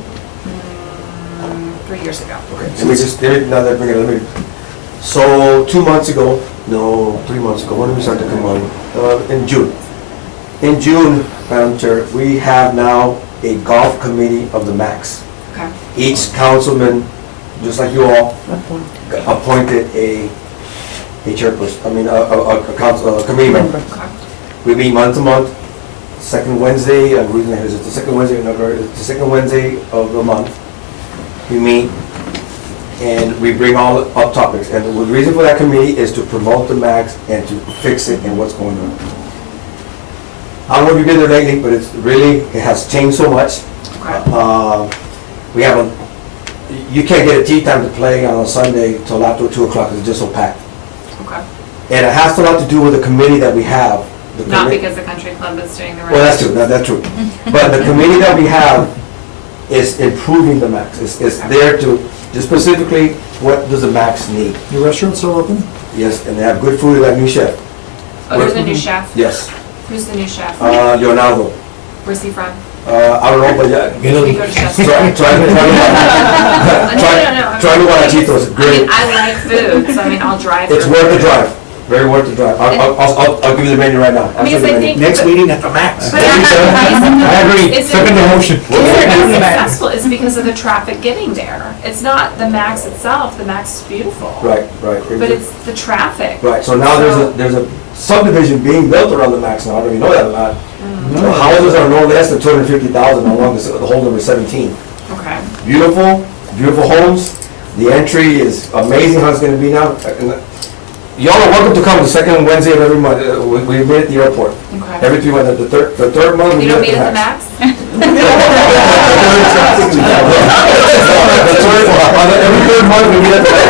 3 years ago. Okay, let me just, now that bring it, let me, so 2 months ago, no, 3 months ago, when did we start to come on? In June. In June, Madam Chair, we have now a golf committee of the Max. Okay. Each councilman, just like you all, appointed a chairperson, I mean, a committee member. Okay. We meet month to month, second Wednesday, I'm reading it, it's the second Wednesday, it's the second Wednesday of the month. We meet and we bring all up topics. And the reason for that committee is to promote the Max and to fix it and what's going on. I don't know if you've been there lately, but it's really, it has changed so much. Okay. We have you can't get a tee time to play on a Sunday till after 2 o'clock, it's just so packed. Okay. And it has a lot to do with the committee that we have. The Not commi- because the country club is doing the right. Well, that's true, that's true. But the committee that we have is improving the Max. It's there to, just specifically, what does the Max need? Your restaurant's still open? Yes, and they have good food, that new chef. Oh, there's a new chef? Yes, Who's the new chef? Leonardo. Where's he from? I don't know, but yeah. Should we go to Chef's Try No. Guarachitos, I great. mean, I like food, so I mean, I'll drive. It's for worth the food. drive, very worth the drive. I'll give you the menu right now. I mean, I'll show you I the think. menu. Next meeting at the Max. But I agree, second the motion. It's successful is because of the traffic getting there. It's not the Max itself, the Max is beautiful. Right. But it's the traffic. Right, so now there's a subdivision being built around the Max now, I don't even know that or not. The houses are no less than 250,000 along the whole number 17. Okay. Beautiful homes. The entry is amazing how it's gonna be now. Y'all are welcome to come the second Wednesday of every month. We meet at the airport. Okay. Every 3 months, the third month we You don't meet meet at at the the Max. Every third month we meet at the Max.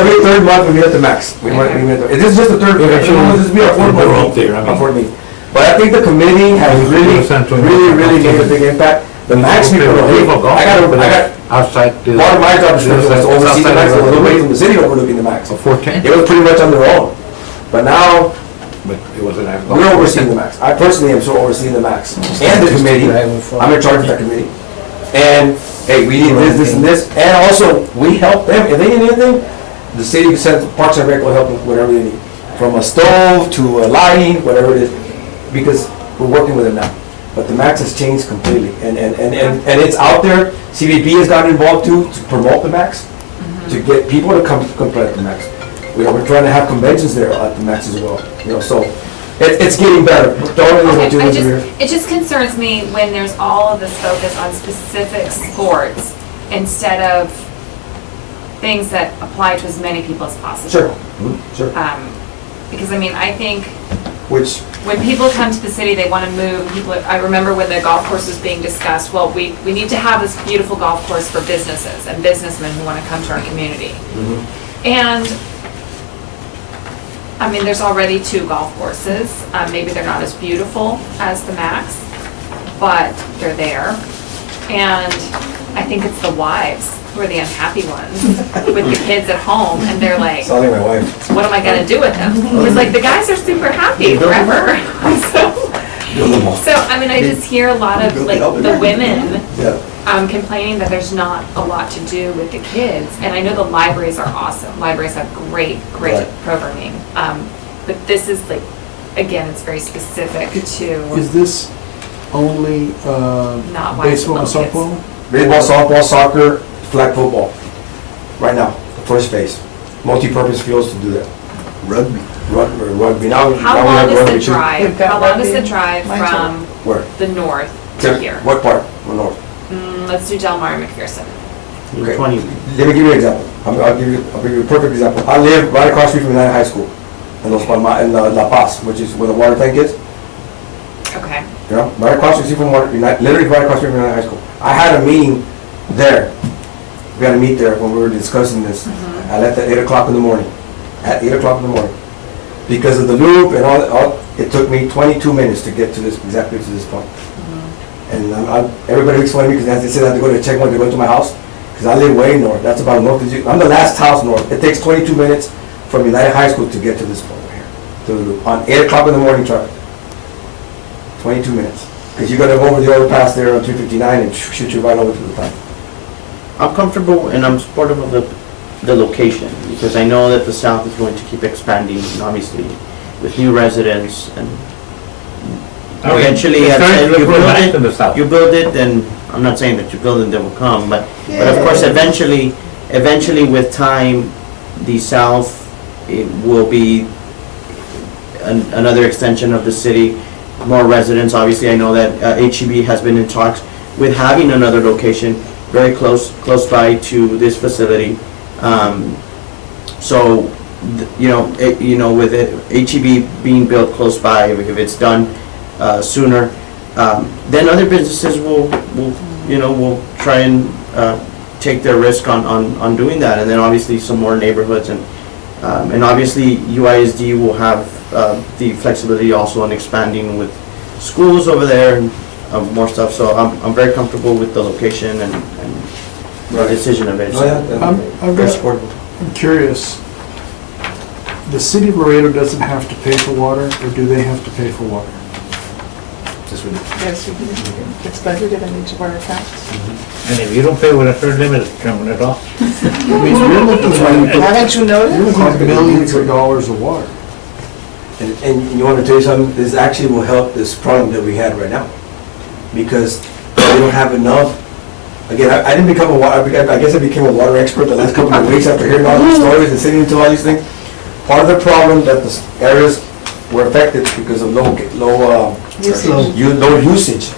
Every third month we meet at the Max. We meet at the, this is just the third, this will be our fourth We're month. up there, I mean. Our fourth meeting. But I think the committee has really made a big impact. The Max people, I got, Outside. part of my job description was to oversee the Max, a little away from the city overlooking the Max. 410? It was pretty much on their own. But now, But it wasn't. we're overseeing the Max. I personally am so overseeing the Max. And the committee, I'm in charge of that committee. And, hey, we need this, and this, and also, we help them, if they need anything, the city sends, Parks and Rec will help them, whatever they need. From a stove to a lighting, whatever it is, because we're working with them now. But the Max has changed completely, and it's out there. CVB has gotten involved too, to promote the Max, to get people to come play at the Max. We're trying to have conventions there at the Max as well, so it's getting better. Don't really want to do this here. It just concerns me when there's all of this focus on specific sports instead of things that apply to as many people as possible. Sure, sure. Because I mean, I think Which, when people come to the city, they want to move. I remember when the golf course was being discussed, well, we need to have this beautiful golf course for businesses and businessmen who want to come to our community. And, I mean, there's already 2 golf courses. Maybe they're not as beautiful as the Max, but they're there. And I think it's the wives who are the unhappy ones with the kids at home, and they're like, Sounding my wife. what am I gonna do with them? It's like, the guys are super happy forever. So, I mean, I just hear a lot of, like, the women Yeah. complaining that there's not a lot to do with the kids. And I know the libraries are awesome. Libraries have great Right. programming. But this is like, again, it's very specific to Is this only not wives baseball and with little softball? Baseball, softball, soccer, flag football. Right now, the first phase. Multi-purpose fields to do that. Rugby. Rugby. Now we How long have is rugby the too. drive? We've got How long is the rugby. drive My from Where? the north to here? What part? Or north? Let's do Del Mar and McPherson. Okay. 20. Let me give you an example. I'll give you a perfect example. I live right across the street from United High School in La Paz, which is where the water tank is. Okay. You know, right across the street from literally right across the street from United High School. I had a meeting there. We had a meet there when we were discussing this. I left at 8 o'clock in the morning. At 8 o'clock in the morning. Because of the loop and all, it took me 22 minutes to get to this, exactly to this point. And everybody makes fun of me because they said I have to go to a checkpoint to go to my house. Because I live way north. That's about north. I'm the last house north. It takes 22 minutes from United High School to get to this point right here. To the loop. On 8 o'clock in the morning traffic. 22 minutes. Because you're going to go over the overpass there on 359 and shoot you right over to the top. I'm comfortable and I'm supportive of the location, because I know that the south is going to keep expanding, and obviously, with new residents, and eventually, It's very you liberal nice in the build south. it, you build it, and I'm not saying that you build it, they will come, but of course, eventually with time, the south, it will be another extension of the city, more residents. Obviously, I know that HEB has been in talks with having another location very close by to this facility. So, with HEB being built close by, if it's done sooner, then other businesses will try and take their risk on doing that, and then obviously some more neighborhoods, and obviously UISD will have the flexibility also on expanding with schools over there and more stuff. So I'm very comfortable with the location and the decision of it. So very supportive. I'm curious, the city of Laredo doesn't have to pay for water, or do they have to pay for water? Just really. Yes, we do. It's budgeted in each of our accounts. And if you don't pay with a certain limit, it's coming it off. I mean, we're looking at, Haven't you we're noticed? looking at millions of dollars of water. And you want to tell you something? This actually will help this problem that we had right now. Because we don't have enough. Again, I didn't become I guess I became a water expert the last couple of weeks after hearing all these stories and sitting into all these things. Part of the problem that the areas were affected because of low usage.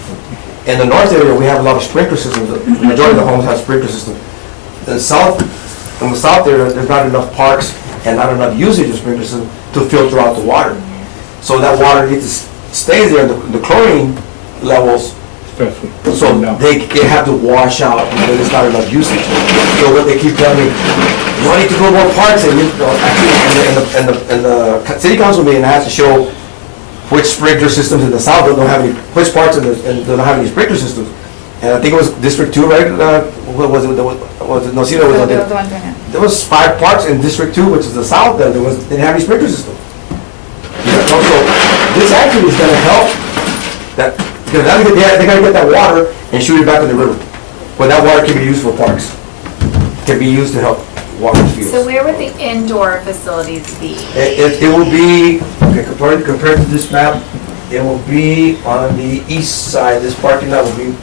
In the north area, we have a lot of sprinkler systems. The majority of the homes have sprinkler systems. In the south area, there's not enough parks and not enough usage of sprinkler systems to filter out the water. So that water needs to stay there. The chlorine levels, so they have to wash out because there's not enough usage. So what they keep telling me, you need to go more parks, and actually, in the city council meeting, I have to show which sprinkler systems in the south don't have any, which parts don't have any sprinkler systems. And I think it was District 2, right? What was it? No, see, there was there was 5 parks in District 2, which is the south. That didn't have any sprinkler system. So this actually is going to help that. Because now they gotta get that water and shoot it back in the river. But that water can be used for parks. Can be used to help water the fields. So where would the indoor facilities be? It will be, okay, compared to this map, it will be on the east side. This parking lot will be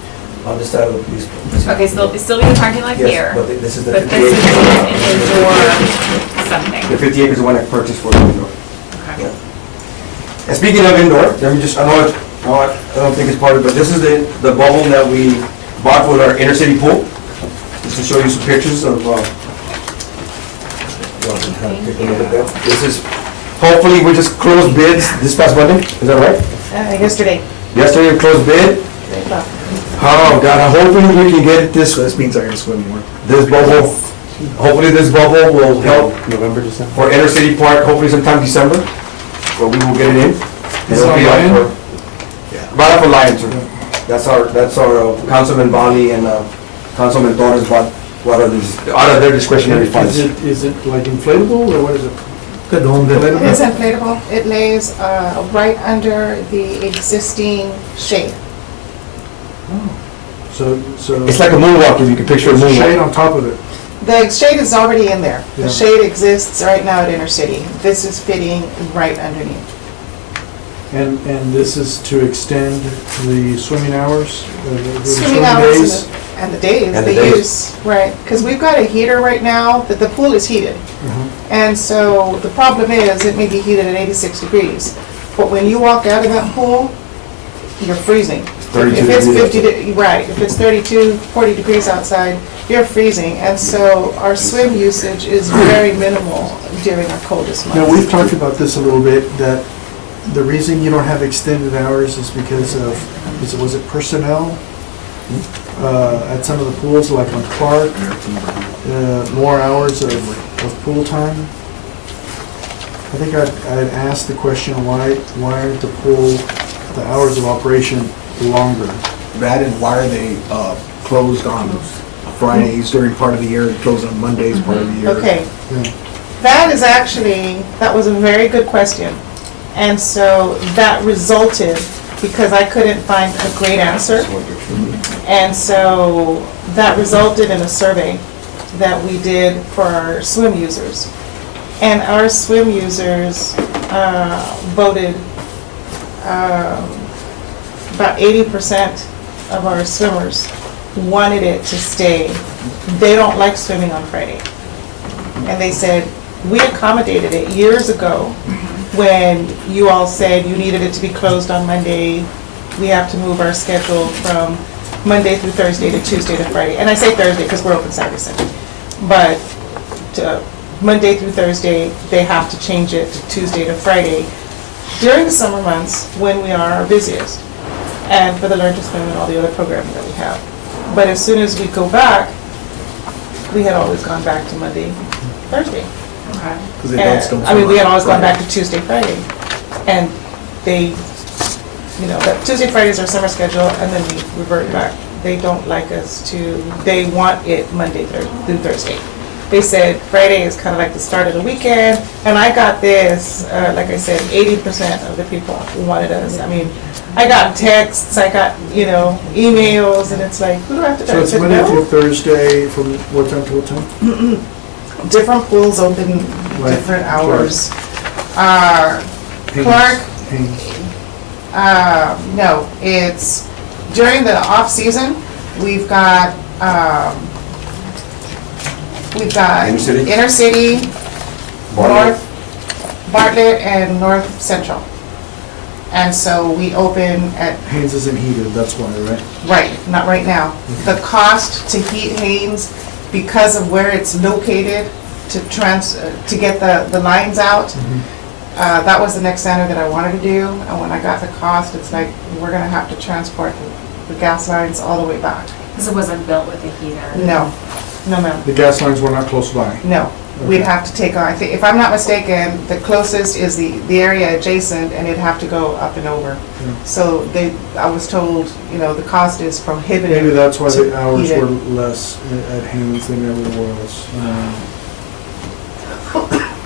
on this side of the police. Okay, so it'll still be the parking lot Yes, here, but this is the but 50 this is acres. an indoor something. The 50 acres is the one I purchased for the indoor. Okay. And speaking of indoor, let me just, I don't think it's part of it, but this is the bubble that we bought for our inner city pool. Just to show you some pictures of, take a look at that. This is, hopefully we just closed bids this past Monday, is that right? Yesterday. Yesterday we closed bid. Oh God, hopefully we can get this, So this means I can swim more. this bubble, hopefully this bubble will help November, December. for inner city park, hopefully sometime December, where we will get it in. Is it on Lion? Right up for Lion, sir. That's our Councilman Bonnie and Councilman Torres bought what are these, out of their discretionary funds. Is it like inflatable, or what is it? Good home there. It is inflatable. It lays right under the existing shade. So. It's like a moonwalk, if you can picture a There's a shade moonwalk. on top of it. The shade is already in there. Yeah. The shade exists right now at Inner City. This is fitting right underneath. And this is to extend the swimming hours? The Swimming hours days? and the days, And the the days. use, right? Because we've got a heater right now, that the pool is heated. Mhm. And so the problem is, it may be heated at 86 degrees, but when you walk out of that pool, you're freezing. 32 If it's degrees 50, right, if it's 32, 40 degrees outside, you're freezing. And so our swim usage is very minimal during our coldest months. Now, we've talked about this a little bit, that the reason you don't have extended hours is because of, was it personnel? At some of the pools, like on Clark, more hours of pool time. I think I'd asked the question, why aren't the hours of operation longer? That and why are they closed on Fridays during part of the year, and closed on Mondays part of the year? Okay, Yeah. that was a very good question. And so that resulted, because I couldn't find a great answer. And so that resulted in a survey that we did for our swim users. And our swim users voted, about 80% of our swimmers wanted it to stay. They don't like swimming on Friday. And they said, we accommodated it years ago when you all said you needed it to be closed on Monday. We have to move our schedule from Monday through Thursday to Tuesday to Friday. And I say Thursday because we're open Saturday, Sunday. But Monday through Thursday, they have to change it to Tuesday to Friday during the summer months when we are our busiest, and for the Learn to Swim and all the other programming that we have. But as soon as we go back, we had always gone back to Monday, Thursday. Because they don't I mean, we had always gone Friday. back to Tuesday, Friday. And they, that Tuesday, Friday is our summer schedule, and then we revert back. They don't like us to, they want it Monday through Thursday. They said Friday is kind of like the start of the weekend, and I got this, like I said, 80% of the people wanted us. I mean, I got texts, I got, emails, and it's like, who do I have to So text? it's I said, Monday "No." through Thursday, from what time to what time? Different pools open different hours. Clark, Haynes. no, it's during the off-season, we've got Inner City? Inner City, Bartlett. Bartlett, and North Central. And so we open at, Haynes isn't heated, that's why, right? right, not right now. The cost to heat Haynes, because of where it's located, to get the lines out, that was the next center that I wanted to do. And when I got the cost, it's like, we're gonna have to transport the gas lines all the way back. Because it wasn't built with a heater. No, ma'am. The gas lines were not close by. No, we'd have to take on, I think, if I'm not mistaken, the closest is the area adjacent, and it'd have to go up and over. Yeah. So I was told, the cost is prohibitive. Maybe that's why to the hours heat it. were less at Haynes than ever was.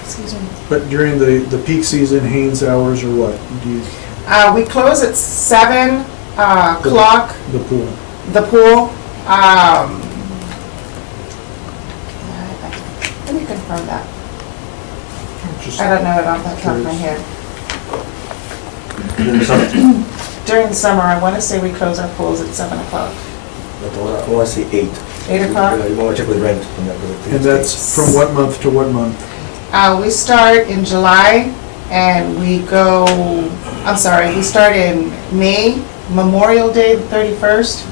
Excuse me. But during the peak season, Haynes hours are what? Do you, We close at 7 o'clock, the pool? the pool. Let me confirm that. Just I don't know it off the top of my head. I During the summer, I want to say we close our pools at 7 o'clock. want to say 8. 8 o'clock? You want to check with rent. And that's from what month to what month? We start in July, and we start in May, Memorial Day, the 31st.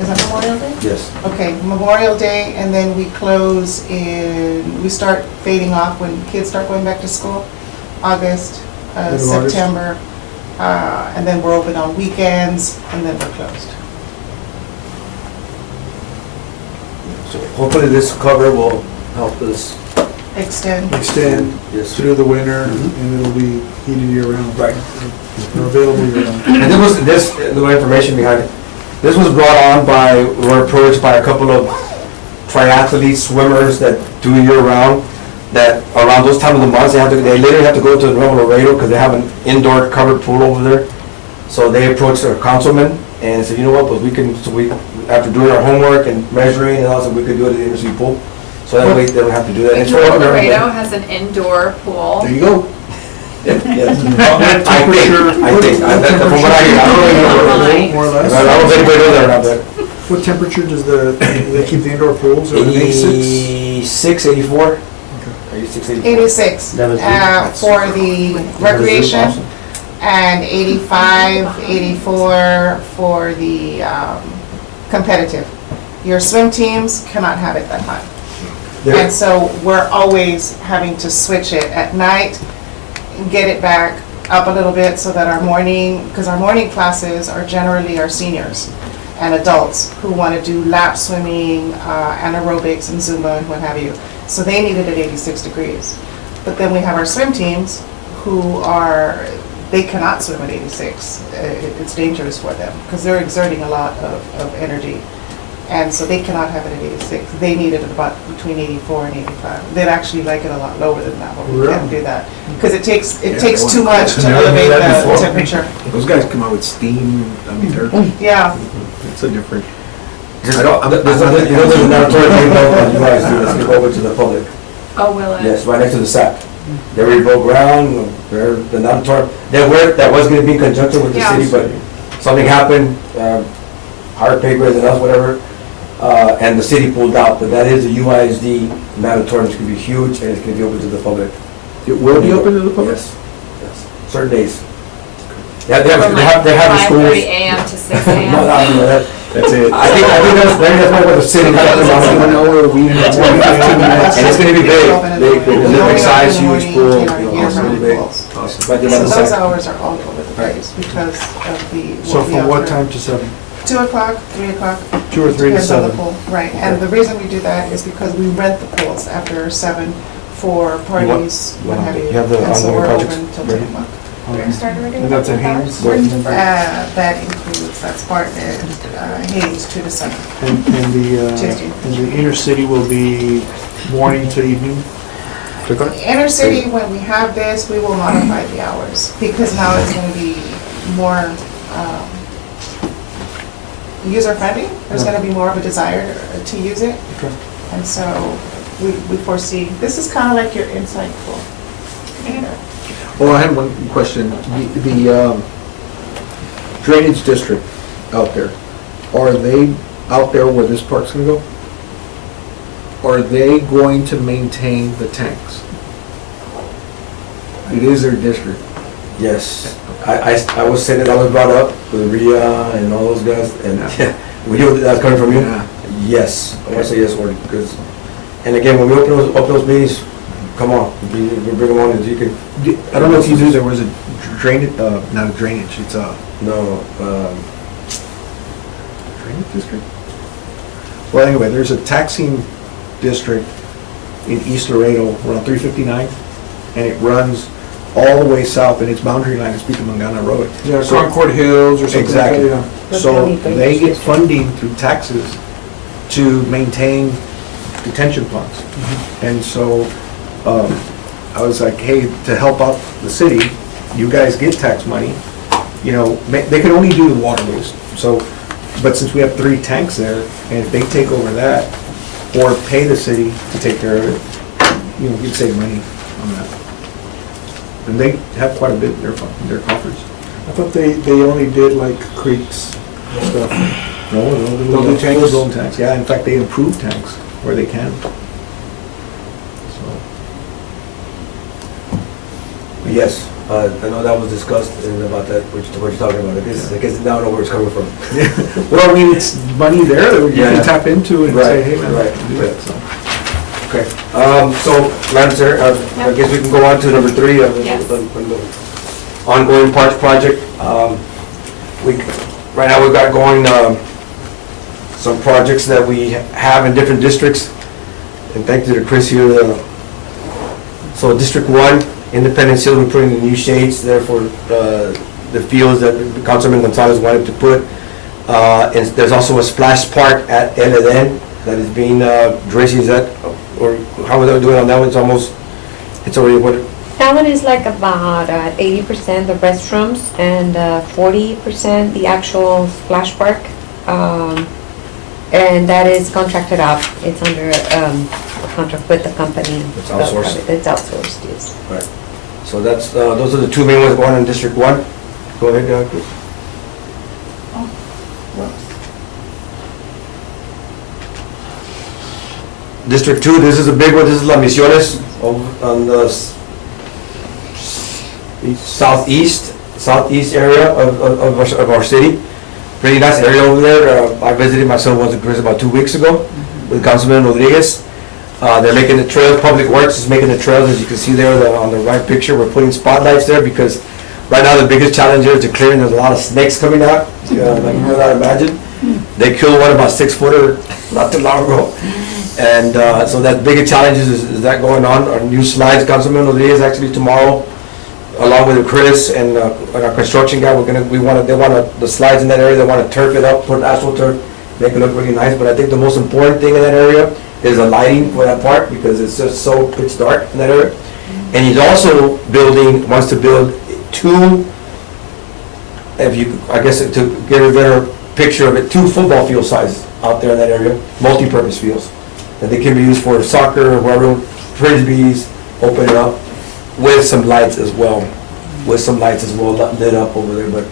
Is that Memorial Day? Yes. Okay, Memorial Day, and then we we start fading off when kids start going back to school, August, End of August. September, and then we're open on weekends, and then we're closed. So hopefully this cover will help us extend. extend Yes. through the winter, Mhm. and it'll be heated year-round. Right. Or available year-round. And this, the information behind it, this was brought on by, we were approached by a couple of triathletes, swimmers that do year-round, that around those time of the months, they literally have to go to the Laredo because they have an indoor covered pool over there. So they approached our councilman and said, you know what, but after doing our homework and measuring and all, so we could do it at the inner city pool. So that way they don't have to do that. And it's for everybody. Laredo has an indoor pool. There you go. Yes. I think, from what I hear, I don't really know. More or I less. don't know if anybody knows that or not, but. What temperature do they keep the indoor pools? Are they 86? 86, 84. 86, 84. 86 for the recreation, and 85, 84 for the competitive. Your swim teams cannot have it that high. And so we're always having to switch it at night, get it back up a little bit so that our morning, because our morning classes are generally our seniors and adults who want to do lap swimming, anaerobics and Zumba and what have you. So they need it at 86 degrees. But then we have our swim teams who they cannot swim at 86. It's dangerous for them because they're exerting a lot of energy. And so they cannot have it at 86. They need it at about between 84 and 85. They'd actually like it a lot lower than that, but we can't do that. Because it takes too much to elevate the temperature. Those guys come out with steam, I mean, Yeah. it's a different. There's another mandatory thing that you guys do, let's go over to the public. Oh, will it? Yes, right next to the SAC. They revoke ground, they're the mandatory, that was gonna be in conjunction with the Yeah. city, but something happened, higher pay grades than us, whatever, and the city pulled out, but that is a UISD mandatory, it's gonna be huge, and it's gonna be open to the public. It will be open to the public? Yes, yes, certain days. They have From schools. 5:30 a.m. to 6 No, a.m. no, That's it. I think that's what the city has to do. 1 hour a week, 10, 15 minutes. And it's gonna be big, big size, huge pool, You know, really big. pools. Right there by So the those SAC. hours are all over the place because of the. So from what time to 7? 2 o'clock, 3 o'clock. 2 or 3 to Depends on the 7? pool, right. And the reason we do that is because we rent the pools after 7 for parties, what have you. You have the And so ongoing we're projects open till ready? 10 o'clock. And that's at Haynes? That includes, that's part of Hayes 2 to 7. And Tuesday. the inner city will be morning to evening? Inner city, when we have this, we will modify the hours because now it's going to be more user-friendly. There's going to be more of a desire to use it. Okay. And so we foresee, this is kind of like your inside pool. Oh, I have one question. The drainage district out there, are they out there where this park's gonna go? Are they going to maintain the tanks? It is their district. Yes, I was saying that was brought up with Ria and all those guys, and we knew that's coming from you. Yeah. Yes, I want to say yes, Warden, because, and again, when we open those meetings, come on, we bring them on, and you can, I don't know if you knew there was a drainage, not a drainage, it's a no, drainage district? Well, anyway, there's a taxing district in East Laredo around 359, and it runs all the way south, and its boundary line is Pitamangana Road. Yeah, So- Concord Hills or something like that, Exactly. yeah. So they get funding through taxes to maintain detention ponds. And so, I was like, hey, to help out the city, you guys get tax money, you know, they can only do the waterways. So, but since we have 3 tanks there, and if they take over that, or pay the city to take care of it, you know, we'd save money on that. And they have quite a bit in their coffers. I thought they only did like creeks and stuff. No, They'll do tanks? full-blown tanks, yeah, in fact, they improve tanks where they can. So, yes, I know that was discussed and about that, what you're talking about, I guess now I know where it's coming from. well, I mean, it's money there that you Yeah. can tap into and Right, say, hey, man, right, do it, so. Okay, so, Madam Chair, I guess we can go on to number 3 of Yes. the ongoing parks project. Right now, we've got going some projects that we have in different districts, and thank you to Chris here, So District 1, Independence Hill, we're putting the new shades there for the fields that Councilman Gonzalez wanted to put. And there's also a splash park at El Eden that is being, Tracy, is that, or how are they doing on that one? It's already what? That one is like about 80% the restrooms and 40% the actual splash park. And that is contracted out. It's under a contract with the company. It's outsourced. It's outsourced, yes. Right. So that's, those are the two main ones going in District 1. Go ahead, Chris. District 2, this is a big one, this is La Misiones on the southeast area of our city. Pretty nice area over there. I visited myself once in Chris about 2 weeks ago with Councilman Rodriguez. They're making the trails, Public Works is making the trails, as you can see there on the right picture. We're putting spotlights there because right now the biggest challenge here is the clearing. There's a lot of snakes coming out, like you would not imagine. They killed one about 6-footer not too long ago. And so that bigger challenge is that going on. Our new slides, Councilman Rodriguez actually tomorrow, along with Chris and our construction guy, they want the slides in that area, they want to turf it up, put asphalt turf, make it look really nice. But I think the most important thing in that area is the lighting for that park because it's just so pitch dark in that area. And he's also wants to build two, I guess to get a better picture of it, 2 football field sizes out there in that area, multi-purpose fields. That they can be used for soccer, wherever, frisbees, open it up, with some lights as well. Lit up over there, but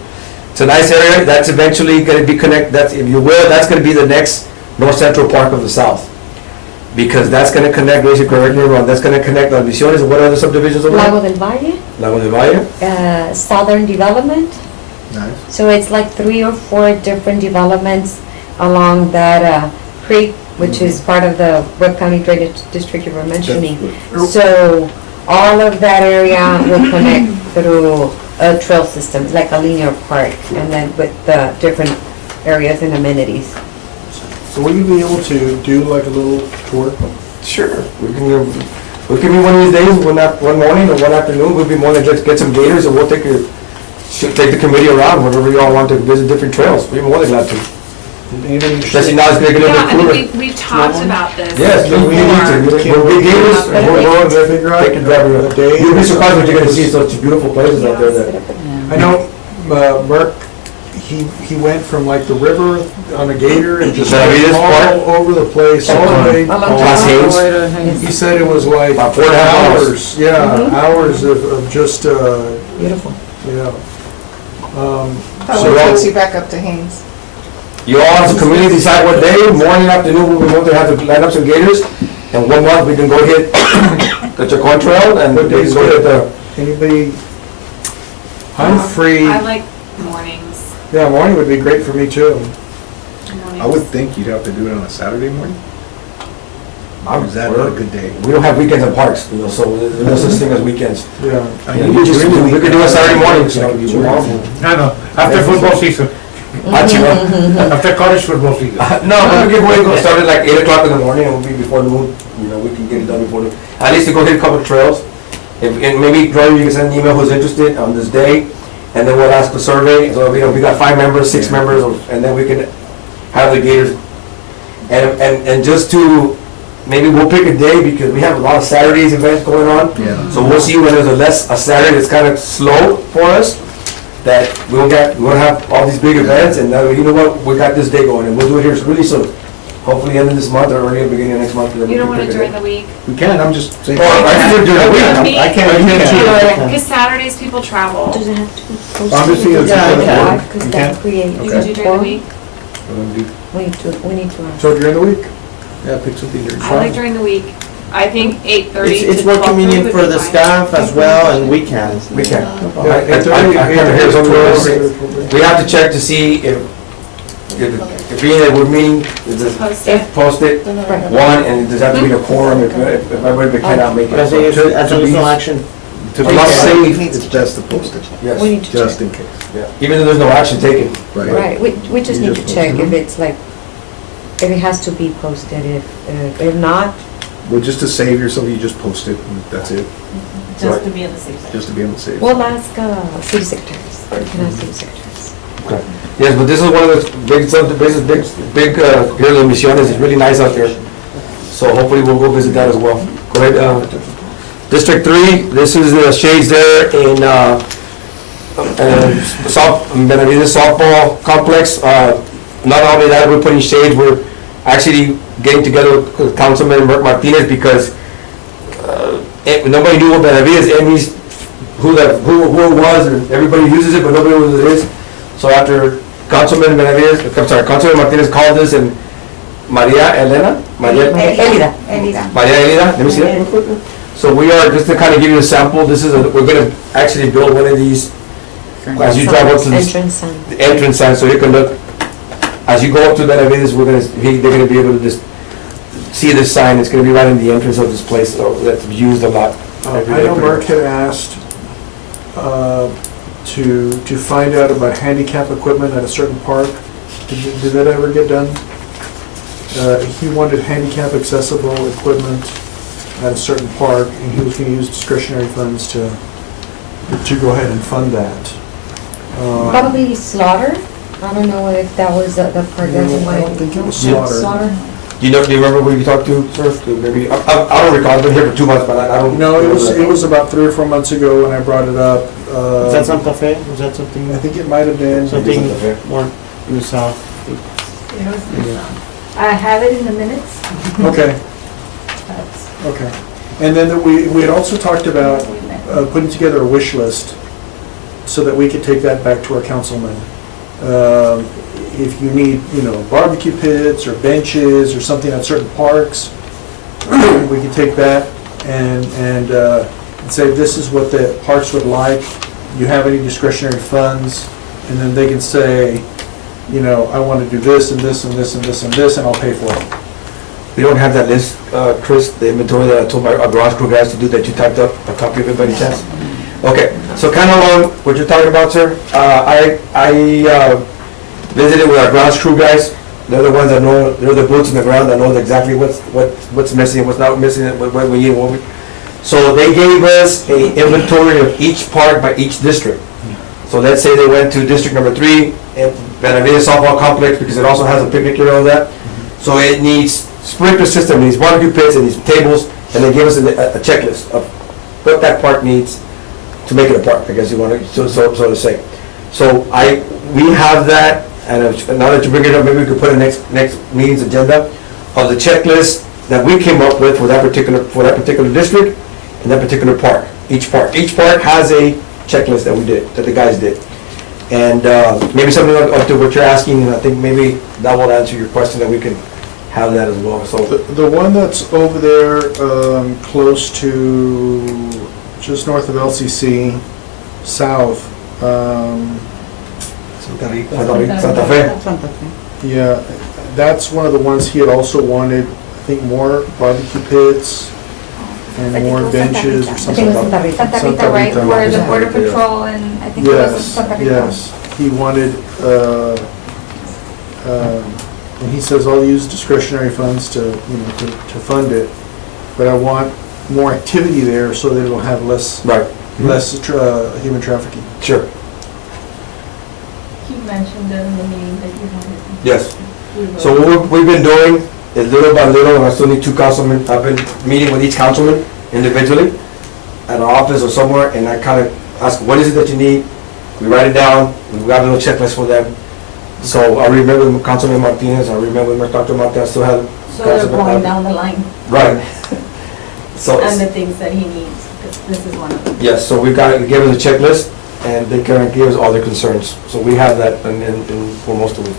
it's a nice area. That's eventually gonna be that's gonna be the next North Central Park of the South. Because that's gonna connect, correct me if I'm wrong, that's gonna connect Las Misiones and what other subdivisions over there? Lago del Valle, Lago del Valle? Southern Development. Nice. So it's like 3 or 4 different developments along that creek, which is part of the Webb County Drainage District you were mentioning. So all of that area will connect through a trail system, like a linear park, and then with the different areas and amenities. So will you be able to do like a little tour? Sure. We can be one of these days, one morning or one afternoon, we'll be more than just get some gators and we'll take the committee around, whenever you all want to visit different trails. We're more than glad to. Especially now it's gonna get a little Yeah, bit I cooler. think we've talked about this. Yes, we need to. We'll be gators, and we'll go and figure out, and drive around. You'll be surprised what you're gonna see, such beautiful places out there that. I know, Mark, he went from like the river on a gator and just Benavides Park? all over the place, all the way. Class Haynes. He said it was like About 4.5 hours. Yeah, hours of just, Beautiful. yeah. That one takes you back up to Haynes. You all as a community decide what day, morning, afternoon, we want to have to line up some gators. And 1 month, we can go hit the Chacon Trail and What we can days go hit the. Anybody? I'm free. I like mornings. Yeah, morning would be great for me too. I would think you'd have to do it on a Saturday morning. Or is that not a good day? We don't have weekends in parks, so there's no such thing as weekends. Yeah. We could do a Saturday morning, so. I know, after football season, after college football season. No, we can go and go start at like 8 o'clock in the morning and we'll be before noon. We can get it done before noon. At least to go hit a couple of trails. And maybe, Gloria, you can send an email who's interested on this day, and then we'll ask the survey. So, we got 5 members, 6 members, and then we can have the gators. And just to, maybe we'll pick a day because we have a lot of Saturdays events going on. Yeah. So we'll see when there's a Saturday that's kind of slow for us, that we'll have all these big events, and you know what, we got this day going, and we'll do it here really soon. Hopefully end of this month or early at the beginning of next month. You don't want it during the week? We can, I'm just saying. Or I can do it during the week. I can't. Because Saturdays people travel. Does it have to be posted? I'm just thinking it's Yeah, because of work. because You that can't? creates. You can do during the week? We need to. So during the week? Yeah, pick something during. I like during the week. I think 8:30 to It's more 12:30 convenient would for be the fine. staff as well, and we can. We can. Yeah, I kind of hear something else. We have to check to see if being that we're meeting, is this Post it. posted, one, and does that have to be a quorum if everybody cannot make But I think it. it's no action. To A be lot of safe, things it's best to post it, Yes, We need to just check. in case. yeah. Even though there's no action taken. Right, we just You need just to check post it. if it's like, if it has to be posted, if not, Well, just to save yourself, you just post it, and that's it, Just to be on the safe side. just to be on the safe. We'll ask city secretaries. We can ask city secretaries. Okay. Yes, but this is one of the big, here in Misiones, it's really nice out there. So hopefully we'll go visit that as well. Go ahead, District 3, this is the shades there in, Benavides softball complex. Not only that, we're putting shades, we're actually getting together with Councilman Martinez because, nobody knew what Benavides, Amy's, who it was, and everybody uses it, but nobody knows what it is. So after Councilman Martinez called us, and Maria Elida, Elida. let me see that. So we are, just to kind of give you a sample, we're gonna actually build one of these, as you drive up to Entrance sign. the entrance sign, so you can look, as you go up to Benavides, they're gonna be able to just see this sign, it's gonna be right in the entrance of this place, that's used a lot. I know Mark had asked to find out about handicap equipment at a certain park. Did that ever get done? He wanted handicap accessible equipment at a certain park, and he was gonna use discretionary funds to go ahead and fund that. Probably Slaughter. I don't know if that was the part that we I don't think it was Slaughter. Slaughter. Do you remember who you talked to, sir? Maybe, I don't recall, I've been here for 2 months, but I don't. No, it was about 3 or 4 months ago when I brought it up. Is that Santa Fe? Was that something? I think it might have been. Something more in the south? I have it in the minutes. Okay, That's- okay. And then we had also talked about putting together a wish list so that we could take that back to our councilmen. If you need, barbecue pits or benches or something at certain parks, we could take that and say, this is what the parks would like. You have any discretionary funds? And then they can say, I want to do this and this and this and this and this, and I'll pay for it. We don't have that list, Chris, the inventory that I told our garage crew guys to do, that you typed up, a copy of it by any chance? Okay, so kind of along what you're talking about, sir, I visited with our grounds crew guys. They're the ones that know, they're the boots in the ground that knows exactly what's missing, what's not missing, what we need, So they gave us a inventory of each park by each district. So let's say they went to district number 3, and Benavides softball complex, because it also has a picnic area on that. So it needs sprinkler system, it needs barbecue pits, it needs tables, and they gave us a checklist of what that park needs to make it a park, I guess you want to, so to say. So we have that, and now that you bring it up, maybe we could put a next meeting's agenda of the checklist that we came up with for that particular district and that particular park. Each park has a checklist that the guys did. And maybe something up to what you're asking, and I think maybe that will answer your question, that we can have that as well, so. The one that's over there, close to, just north of LCC, south, Santa Fe. yeah, that's one of the ones he had also wanted, I think, more barbecue pits and more benches or I something. think it was Santa Rita, right, Rita. where the border patrol and I think it was Yes, Santa Rita. yes, he wanted, and he says, I'll use discretionary funds to fund it, but I want more activity there so that it'll have less Right. human trafficking. Sure, He mentioned it in the meeting that you had. yes. So what we've been doing is little by little, and I still need 2 councilmen, I've been meeting with each councilman individually at our office or somewhere, and I kind of ask, what is it that you need? We write it down, we've got a little checklist for them. So I remember Councilman Martinez, I remember Dr. Martinez, still have. So they're going down the line, Right. So, and the things that he needs, because this is one of them. yes, so we got to give us a checklist, and they can give us all their concerns. So we have that and for most of it.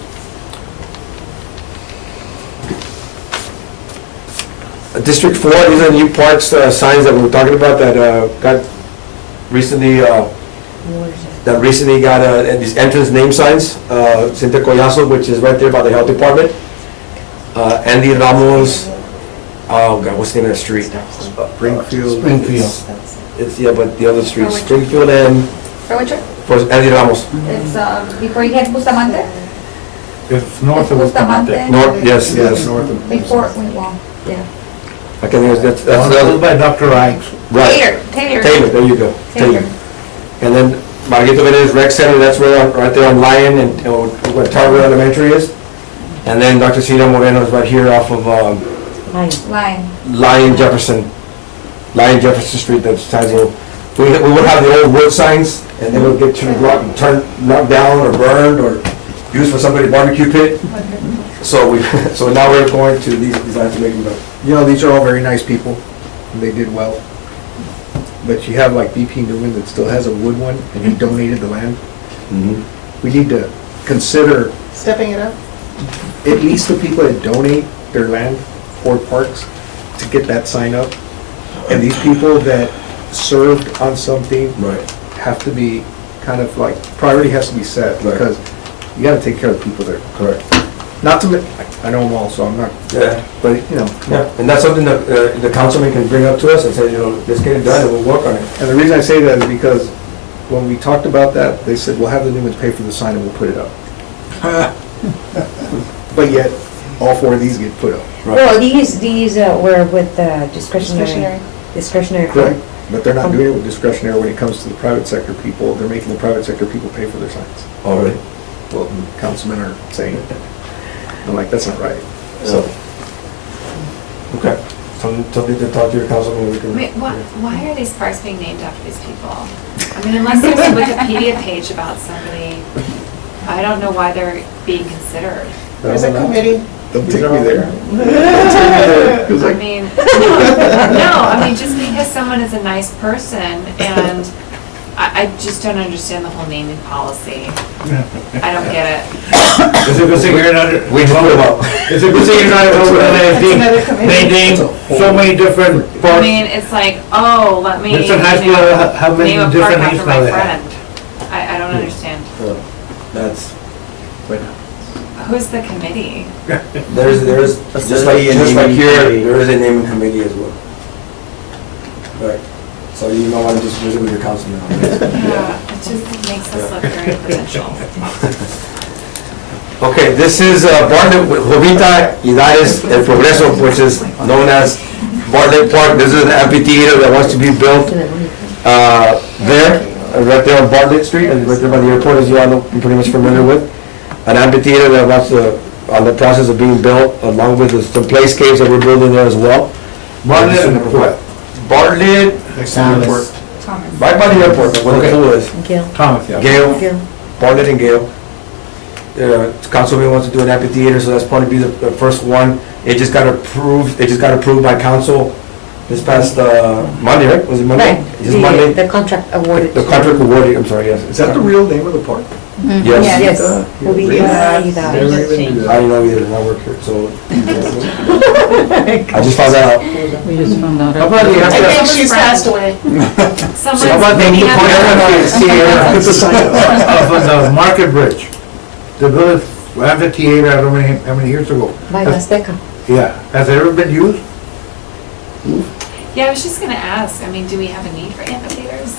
District 4, these are new parks signs that we were talking about that got recently these entrance name signs. Cinta Collazo, which is right there by the health department. Andy Ramos, oh God, what's the name of the street? Springfield. It's, yeah, but the other street, Springfield and, For which one? for Andy Ramos. It's before you hit Bustamante? It's north of Bustamante. Bustamante. North, yes. North of. Before, well, yeah. I can, that's the Owned other, by Dr. Ike's. right. Taylor. Taylor, there you go, Taylor. And then Margarita Benitez Rec Center, that's where, right there on Lion and where Tarver Elementary is. And then Dr. Cita Moreno is right here off of Line. Lion Jefferson Street, that's has a, we would have the old wood signs, and they would get knocked down or burned or used for somebody's barbecue pit. So so now we're going to these designs to make them better. You know, these are all very nice people, and they did well. But you have like BP Newman that still has a wood one, and he donated the land. We need to consider Stepping it up? at least the people that donate their land for parks to get that sign up. And these people that served on something Right. have to be kind of like, priority has to be set, Right. because you gotta take care of the people there. Correct. Not to, I know them all, so I'm not, Yeah. but, you know. Yeah, and that's something that the councilman can bring up to us and say, let's get it done and we'll work on it. And the reason I say that is because when we talked about that, they said, we'll have the Newmans pay for the sign and we'll put it up. But yet, all four of these get put up. Well, these were with discretionary fund. Correct. But they're not doing it with discretionary when it comes to the private sector people. They're making the private sector people pay for their signs. Already. Well, the councilmen are saying it. I'm like, that's not right. So, okay. Something to talk to your councilman. We can. Wait, why are these parks being named after these people? I mean, unless there's a Wikipedia page about somebody, I don't know why they're being considered. There's a committee. Don't take me there. I mean, no, I mean, just because someone is a nice person and I just don't understand the whole naming policy. I don't get it. It's a good thing you're not, We can put them up. it's a good thing you're not over That's another there. committee. They name so many different I parks. mean, it's like, oh, let me, Winston High School, how many name a park different after names my now they have? friend. I don't understand. That's, Who's the committee? there's, just like here, there is a naming committee as well. Right. So you don't want to just visit with your councilman on this. Yeah, it just makes us look very potential. Okay, this is Bartlett, Jovita Hidalgo El Progreso, which is known as Bartlett Park. This is an amphitheater that wants to be built right there on Bartlett Street, and right there by the airport, as you all know, you're pretty much familiar with. An amphitheater that wants to, on the process of being built, along with some playscapes that we're building there as well. Bartlett and what? Bartlett, Next to the airport. Thomas. right by the airport, where the pool is. Thomas, yeah. Gale, Bartlett and Gale. Councilman wants to do an amphitheater, so that's probably be the first one. It just got approved by council this past Monday, right? Was it Monday? Right, Just Monday? the contract awarded. The contract awarded, I'm sorry, yes. Is that the real name of the park? Yes. Yes. Really? Jovita Never even knew I that. didn't know either, and I work here, so. I just found that out. We just found out. How about the I think amphitheater? she's passed away. Someone's How about the maybe amphitheater of the Market Bridge? The village amphitheater, I don't know how many years ago. By Azteca. Yeah, has it ever been used? Yeah, I was just gonna ask, I mean, do we have a need for amphitheaters?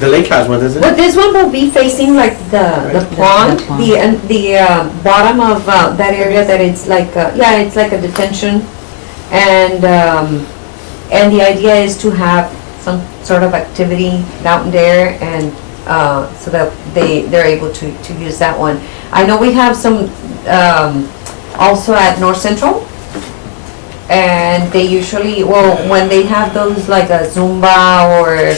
The lake has one, doesn't Well, it? this one will be facing like the pond, the bottom of that area that it's like, yeah, it's like a detention. And the idea is to have some sort of activity down there and so that they're able to use that one. I know we have some also at North Central. And they usually, well, when they have those like a Zumba or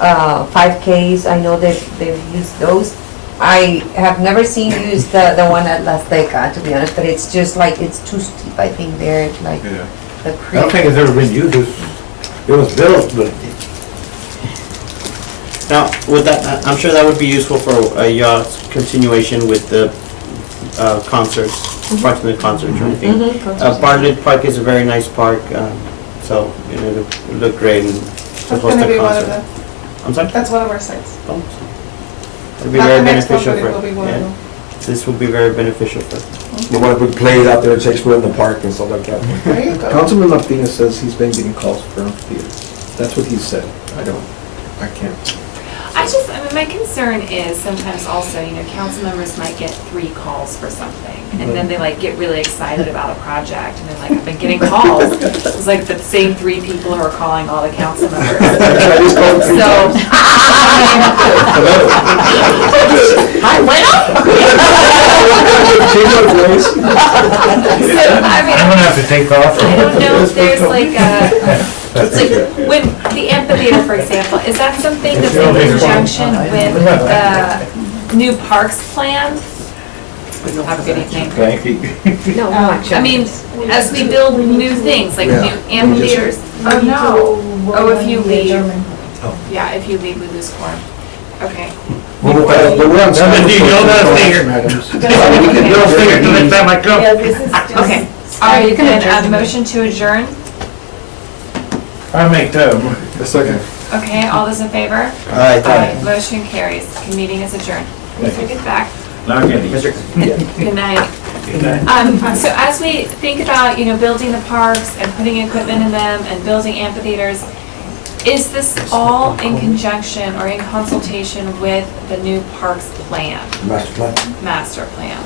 5Ks, I know they've used those. I have never seen you use the one at La Azteca, to be honest, but it's just like, it's too steep, I think, there, like the I don't creek. think it's ever been used. It was built, but Now, with that, I'm sure that would be useful for y'all's continuation with the concerts, parks and the concerts or anything. Mhm. Bartlett Park is a very nice park, so, you know, it'll look great and to That's host gonna a be one of concert. the, I'm sorry? that's one of our sites. Oh, It'll be Not very the next one, beneficial but it will for, be one of yeah, them. this will be very beneficial for. They want to put plays out there, Shakespeare in the park and stuff like that. There you go. Councilman Martinez says he's been getting calls for amphitheaters. That's what he said. I can't. I mean, my concern is sometimes also, council members might get 3 calls for something, and then they like get really excited about a project, and they're like, I've been getting calls. It's like the same 3 people who are calling all the council members. So, hi, bueno? So, I mean, I'm gonna have to take off. I don't know if there's like like when the amphitheater, for example, is that something that's in conjunction with the new parks plan? Have a good evening. Thank you. No, actually. I mean, as we build new things, like new amphitheaters. Oh, no. Oh, if you leave. Yeah, if you leave, we lose quorum. Okay. But we're on schedule You for- know that thing. You'll stay here till next time I come. Yeah, this is just. Okay. All right, then, a motion to adjourn. I make that. A second. Okay, all those in favor? Aye. Motion carries. Meeting is adjourned. Mr. Get back. Not getting. Good night. So as we think about, building the parks and putting equipment in them and building amphitheaters, is this all in conjunction or in consultation with the new parks plan, Master plan. master plan?